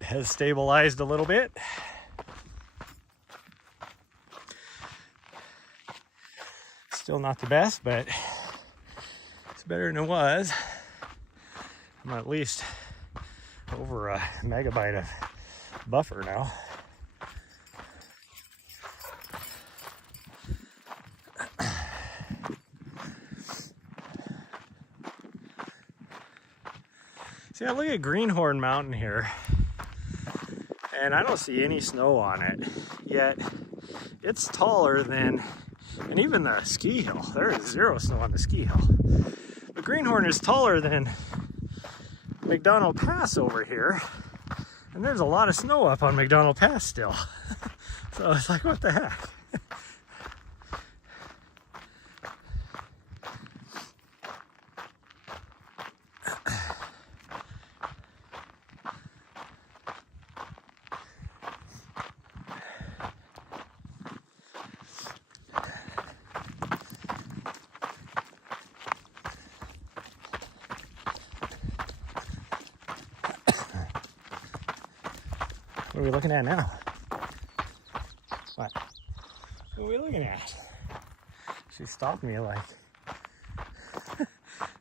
has stabilized a little bit. Still not the best, but it's better than it was. I'm at least over a megabyte of buffer now. See, I look at Greenhorn Mountain here, and I don't see any snow on it, yet it's taller than, and even the ski hill, there is 0 snow on the ski hill. But Greenhorn is taller than McDonald Pass over here, and there's a lot of snow up on McDonald Pass still. So it's like, what the heck? What are we looking at now? What? What are we looking at? She stopped me like,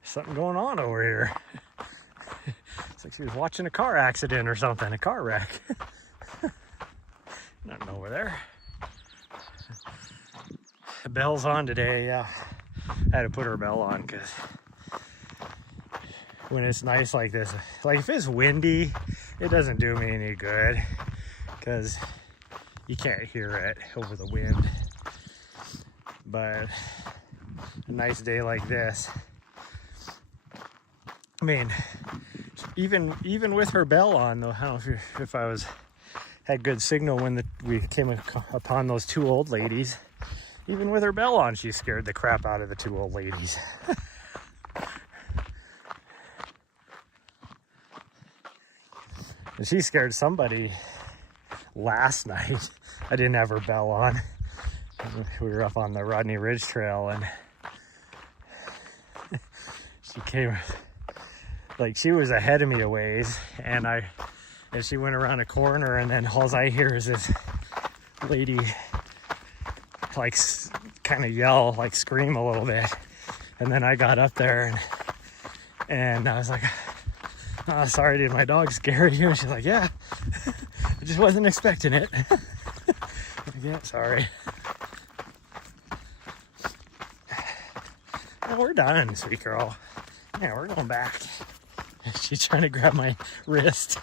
something going on over here. It's like she was watching a car accident or something, a car wreck. Nothing over there. The bell's on today, yeah. I had to put her bell on because when it's nice like this, like if it's windy, it doesn't do me any good because you can't hear it over the wind. But a nice day like this, I mean, even with her bell on though, I don't know if I had good signal when we came upon those two old ladies. Even with her bell on, she scared the crap out of the two old ladies. And she scared somebody last night. I didn't have her bell on. We were up on the Rodney Ridge Trail and she came, like she was ahead of me a ways, and she went around a corner, and then all I hear is this lady like kind of yell, like scream a little bit. And then I got up there and I was like, oh, sorry, did my dog scare you? And she's like, yeah, I just wasn't expecting it. Like, yeah, sorry. Oh, we're done, sweet girl. Yeah, we're going back. She's trying to grab my wrist.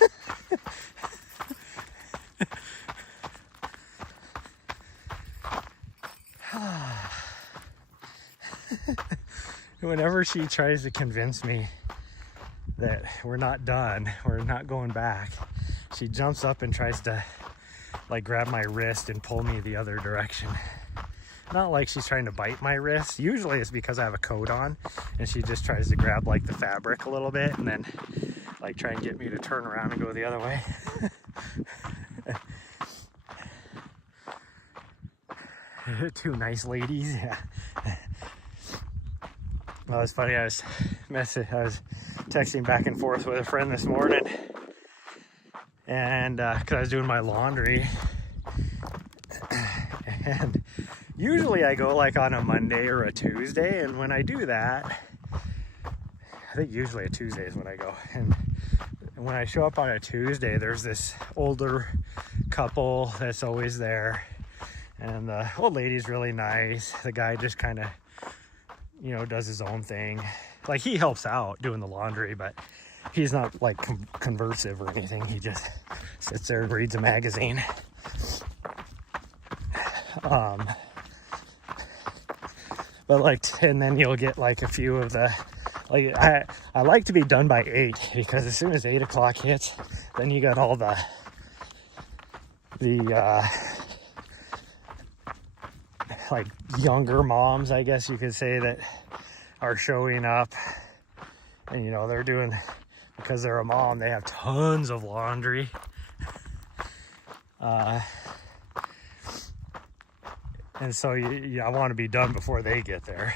Whenever she tries to convince me that we're not done, we're not going back, she jumps up and tries to like grab my wrist and pull me the other direction. Not like she's trying to bite my wrist. Usually it's because I have a coat on, and she just tries to grab like the fabric a little bit and then like try and get me to turn around and go the other way. Two nice ladies. Yeah. Well, it's funny. I was texting back and forth with a friend this morning, and because I was doing my laundry, and usually I go like on a Monday or a Tuesday, and when I do that, I think usually a Tuesday is when I go. And when I show up on a Tuesday, there's this older couple that's always there, and the old lady's really nice. The guy just kind of, you know, does his own thing. Like, he helps out doing the laundry, but he's not like conversive or anything. He just sits there and reads a magazine. But like, and then you'll get like a few of the, like, I like to be done by 8, because as soon as 8 o'clock hits, then you got all the like younger moms, I guess you could say, that are showing up, and you know, they're doing, because they're a mom, they have tons of laundry. And so I want to be done before they get there.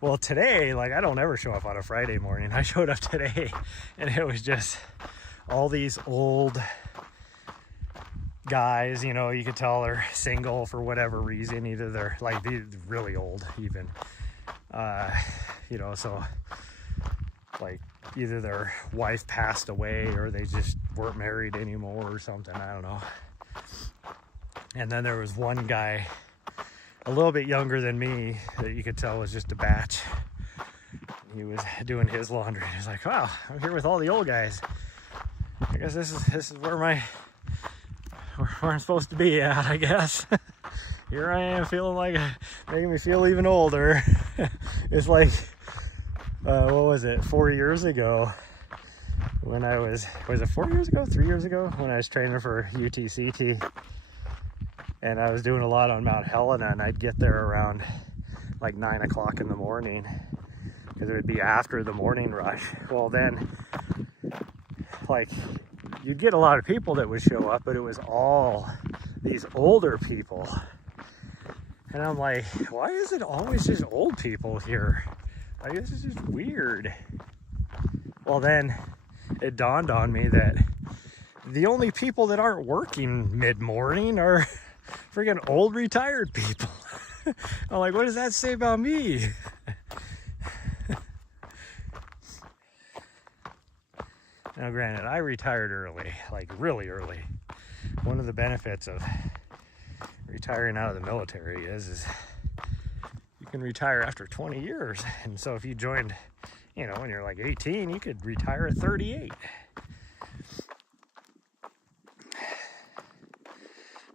Well, today, like, I don't ever show up on a Friday morning. I showed up today, and it was just all these old guys, you know, you could tell they're single for whatever reason. Either they're like really old even, you know, so like either their wife passed away or they just weren't married anymore or something, I don't know. And then there was one guy a little bit younger than me that you could tell was just a batch. He was doing his laundry. He's like, wow, I'm here with all the old guys. I guess this is where I'm supposed to be at, I guess. Here I am feeling like, making me feel even older. It's like, what was it, 4 years ago when I was it 4 years ago, 3 years ago, when I was training for UTCT, and I was doing a lot on Mount Helena, and I'd get there around like 9 o'clock in the morning, because it would be after the morning rush. Well, then, like, you'd get a lot of people that would show up, but it was all these older people. And I'm like, why is it always just old people here? Like, this is just weird. Well, then it dawned on me that the only people that aren't working mid-morning are freaking old retired people. I'm like, what does that say about me? Now, granted, I retired early, like really early. One of the benefits of retiring out of the military is can retire after 20 years. And so if you joined, you know, when you're like 18, you could retire at 38.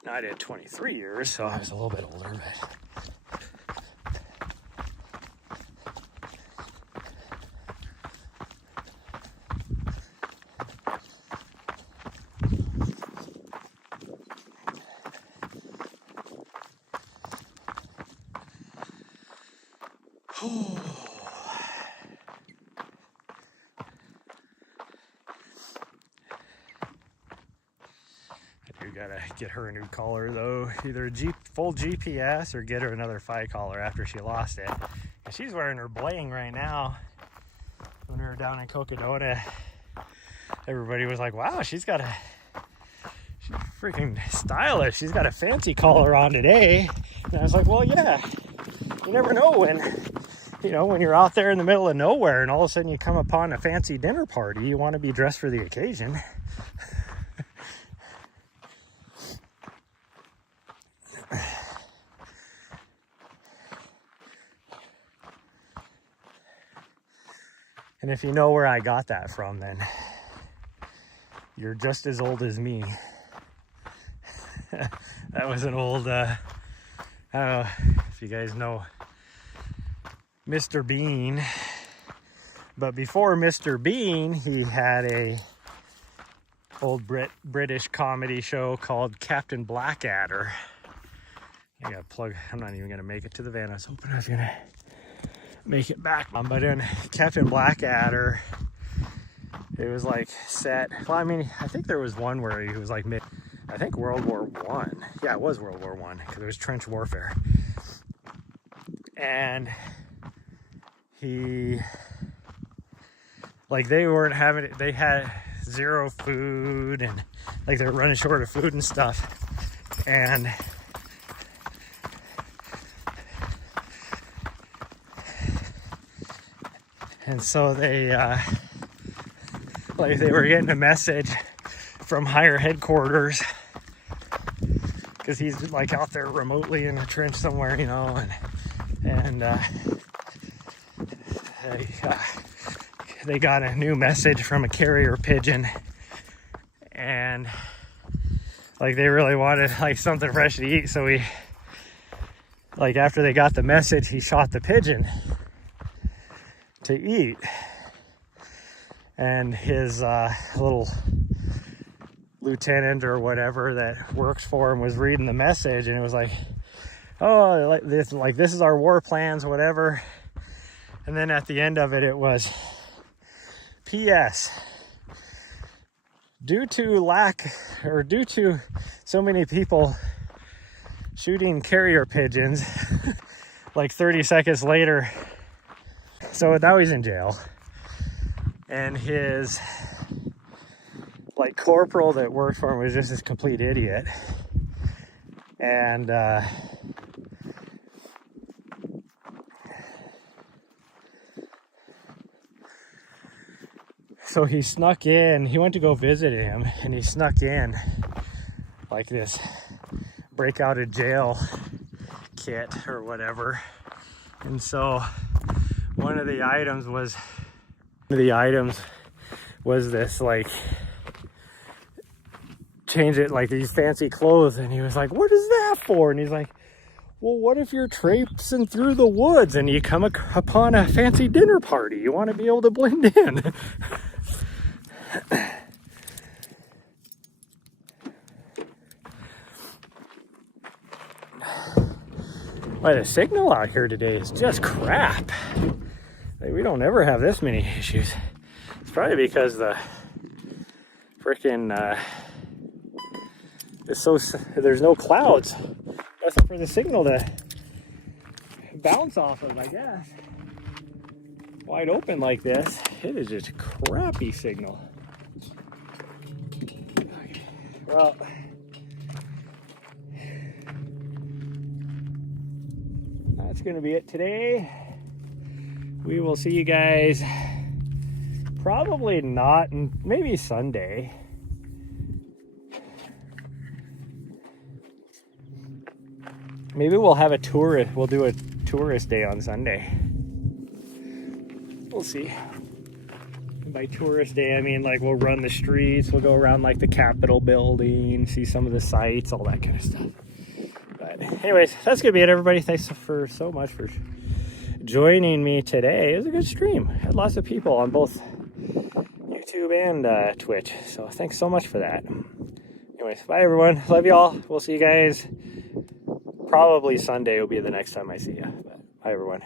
Now I did 23 years, so I was a little bit older, but I do gotta get her a new collar though, either a full GPS or get her another Phi collar after she lost it. And she's wearing her bling right now. When we were down in Cocodona, everybody was like, wow, she's freaking stylish. She's got a fancy collar on today. And I was like, well, yeah, you never know when, you know, when you're out there in the middle of nowhere and all of a sudden you come upon a fancy dinner party, you want to be dressed for the occasion. And if you know where I got that from, then you're just as old as me. That was an old, I don't know if you guys know Mr. Bean, but before Mr. Bean, he had a old British comedy show called Captain Blackadder. I gotta plug, I'm not even gonna make it to the van. I was hoping I was gonna make it back. But in Captain Blackadder, it was like set, well, I mean, I think there was one where he was like I think World War One. Yeah, it was World War One because it was trench warfare. And he, like, they weren't having it, they had zero food and like they were running short of food and stuff. And so they, like, they were getting a message from higher headquarters because he's like out there remotely in a trench somewhere, you know, and they got a new message from a carrier pigeon, and like they really wanted like something fresh to eat, so he, like, after they got the message, he shot the pigeon to eat. And his little lieutenant or whatever that works for him was reading the message, and it was like, oh, this is our war plans, whatever. And then at the end of it, it was, P.S. due to so many people shooting carrier pigeons, like 30 seconds later, so now he's in jail. And his, like, corporal that worked for him was just this complete idiot. And so he snuck in, he went to go visit him, and he snuck in like this break out of jail kit or whatever. And so one of the items was this, like, change it, like, these fancy clothes. And he was like, what is that for? And he's like, well, what if you're traipsing through the woods and you come upon a fancy dinner party? You want to be able to blend in. Well, the signal out here today is just crap. Like, we don't ever have this many issues. It's probably because the freaking there's no clouds. Nothing for the signal to bounce off of, I guess. Wide open like this, it is just a crappy signal. Okay. Well, that's gonna be it today. We will see you guys probably not, maybe Sunday. Maybe we'll have a tour. We'll do a tourist day on Sunday. We'll see. And by tourist day, I mean like we'll run the streets, we'll go around like the Capitol building, see some of the sights, all that kind of stuff. But anyways, that's gonna be it, everybody. Thanks so much for joining me today. It was a good stream. Had lots of people on both YouTube and Twitch. So thanks so much for that. Anyways, bye everyone. Love you all. We'll see you guys. Probably Sunday will be the next time I see you. But bye everyone.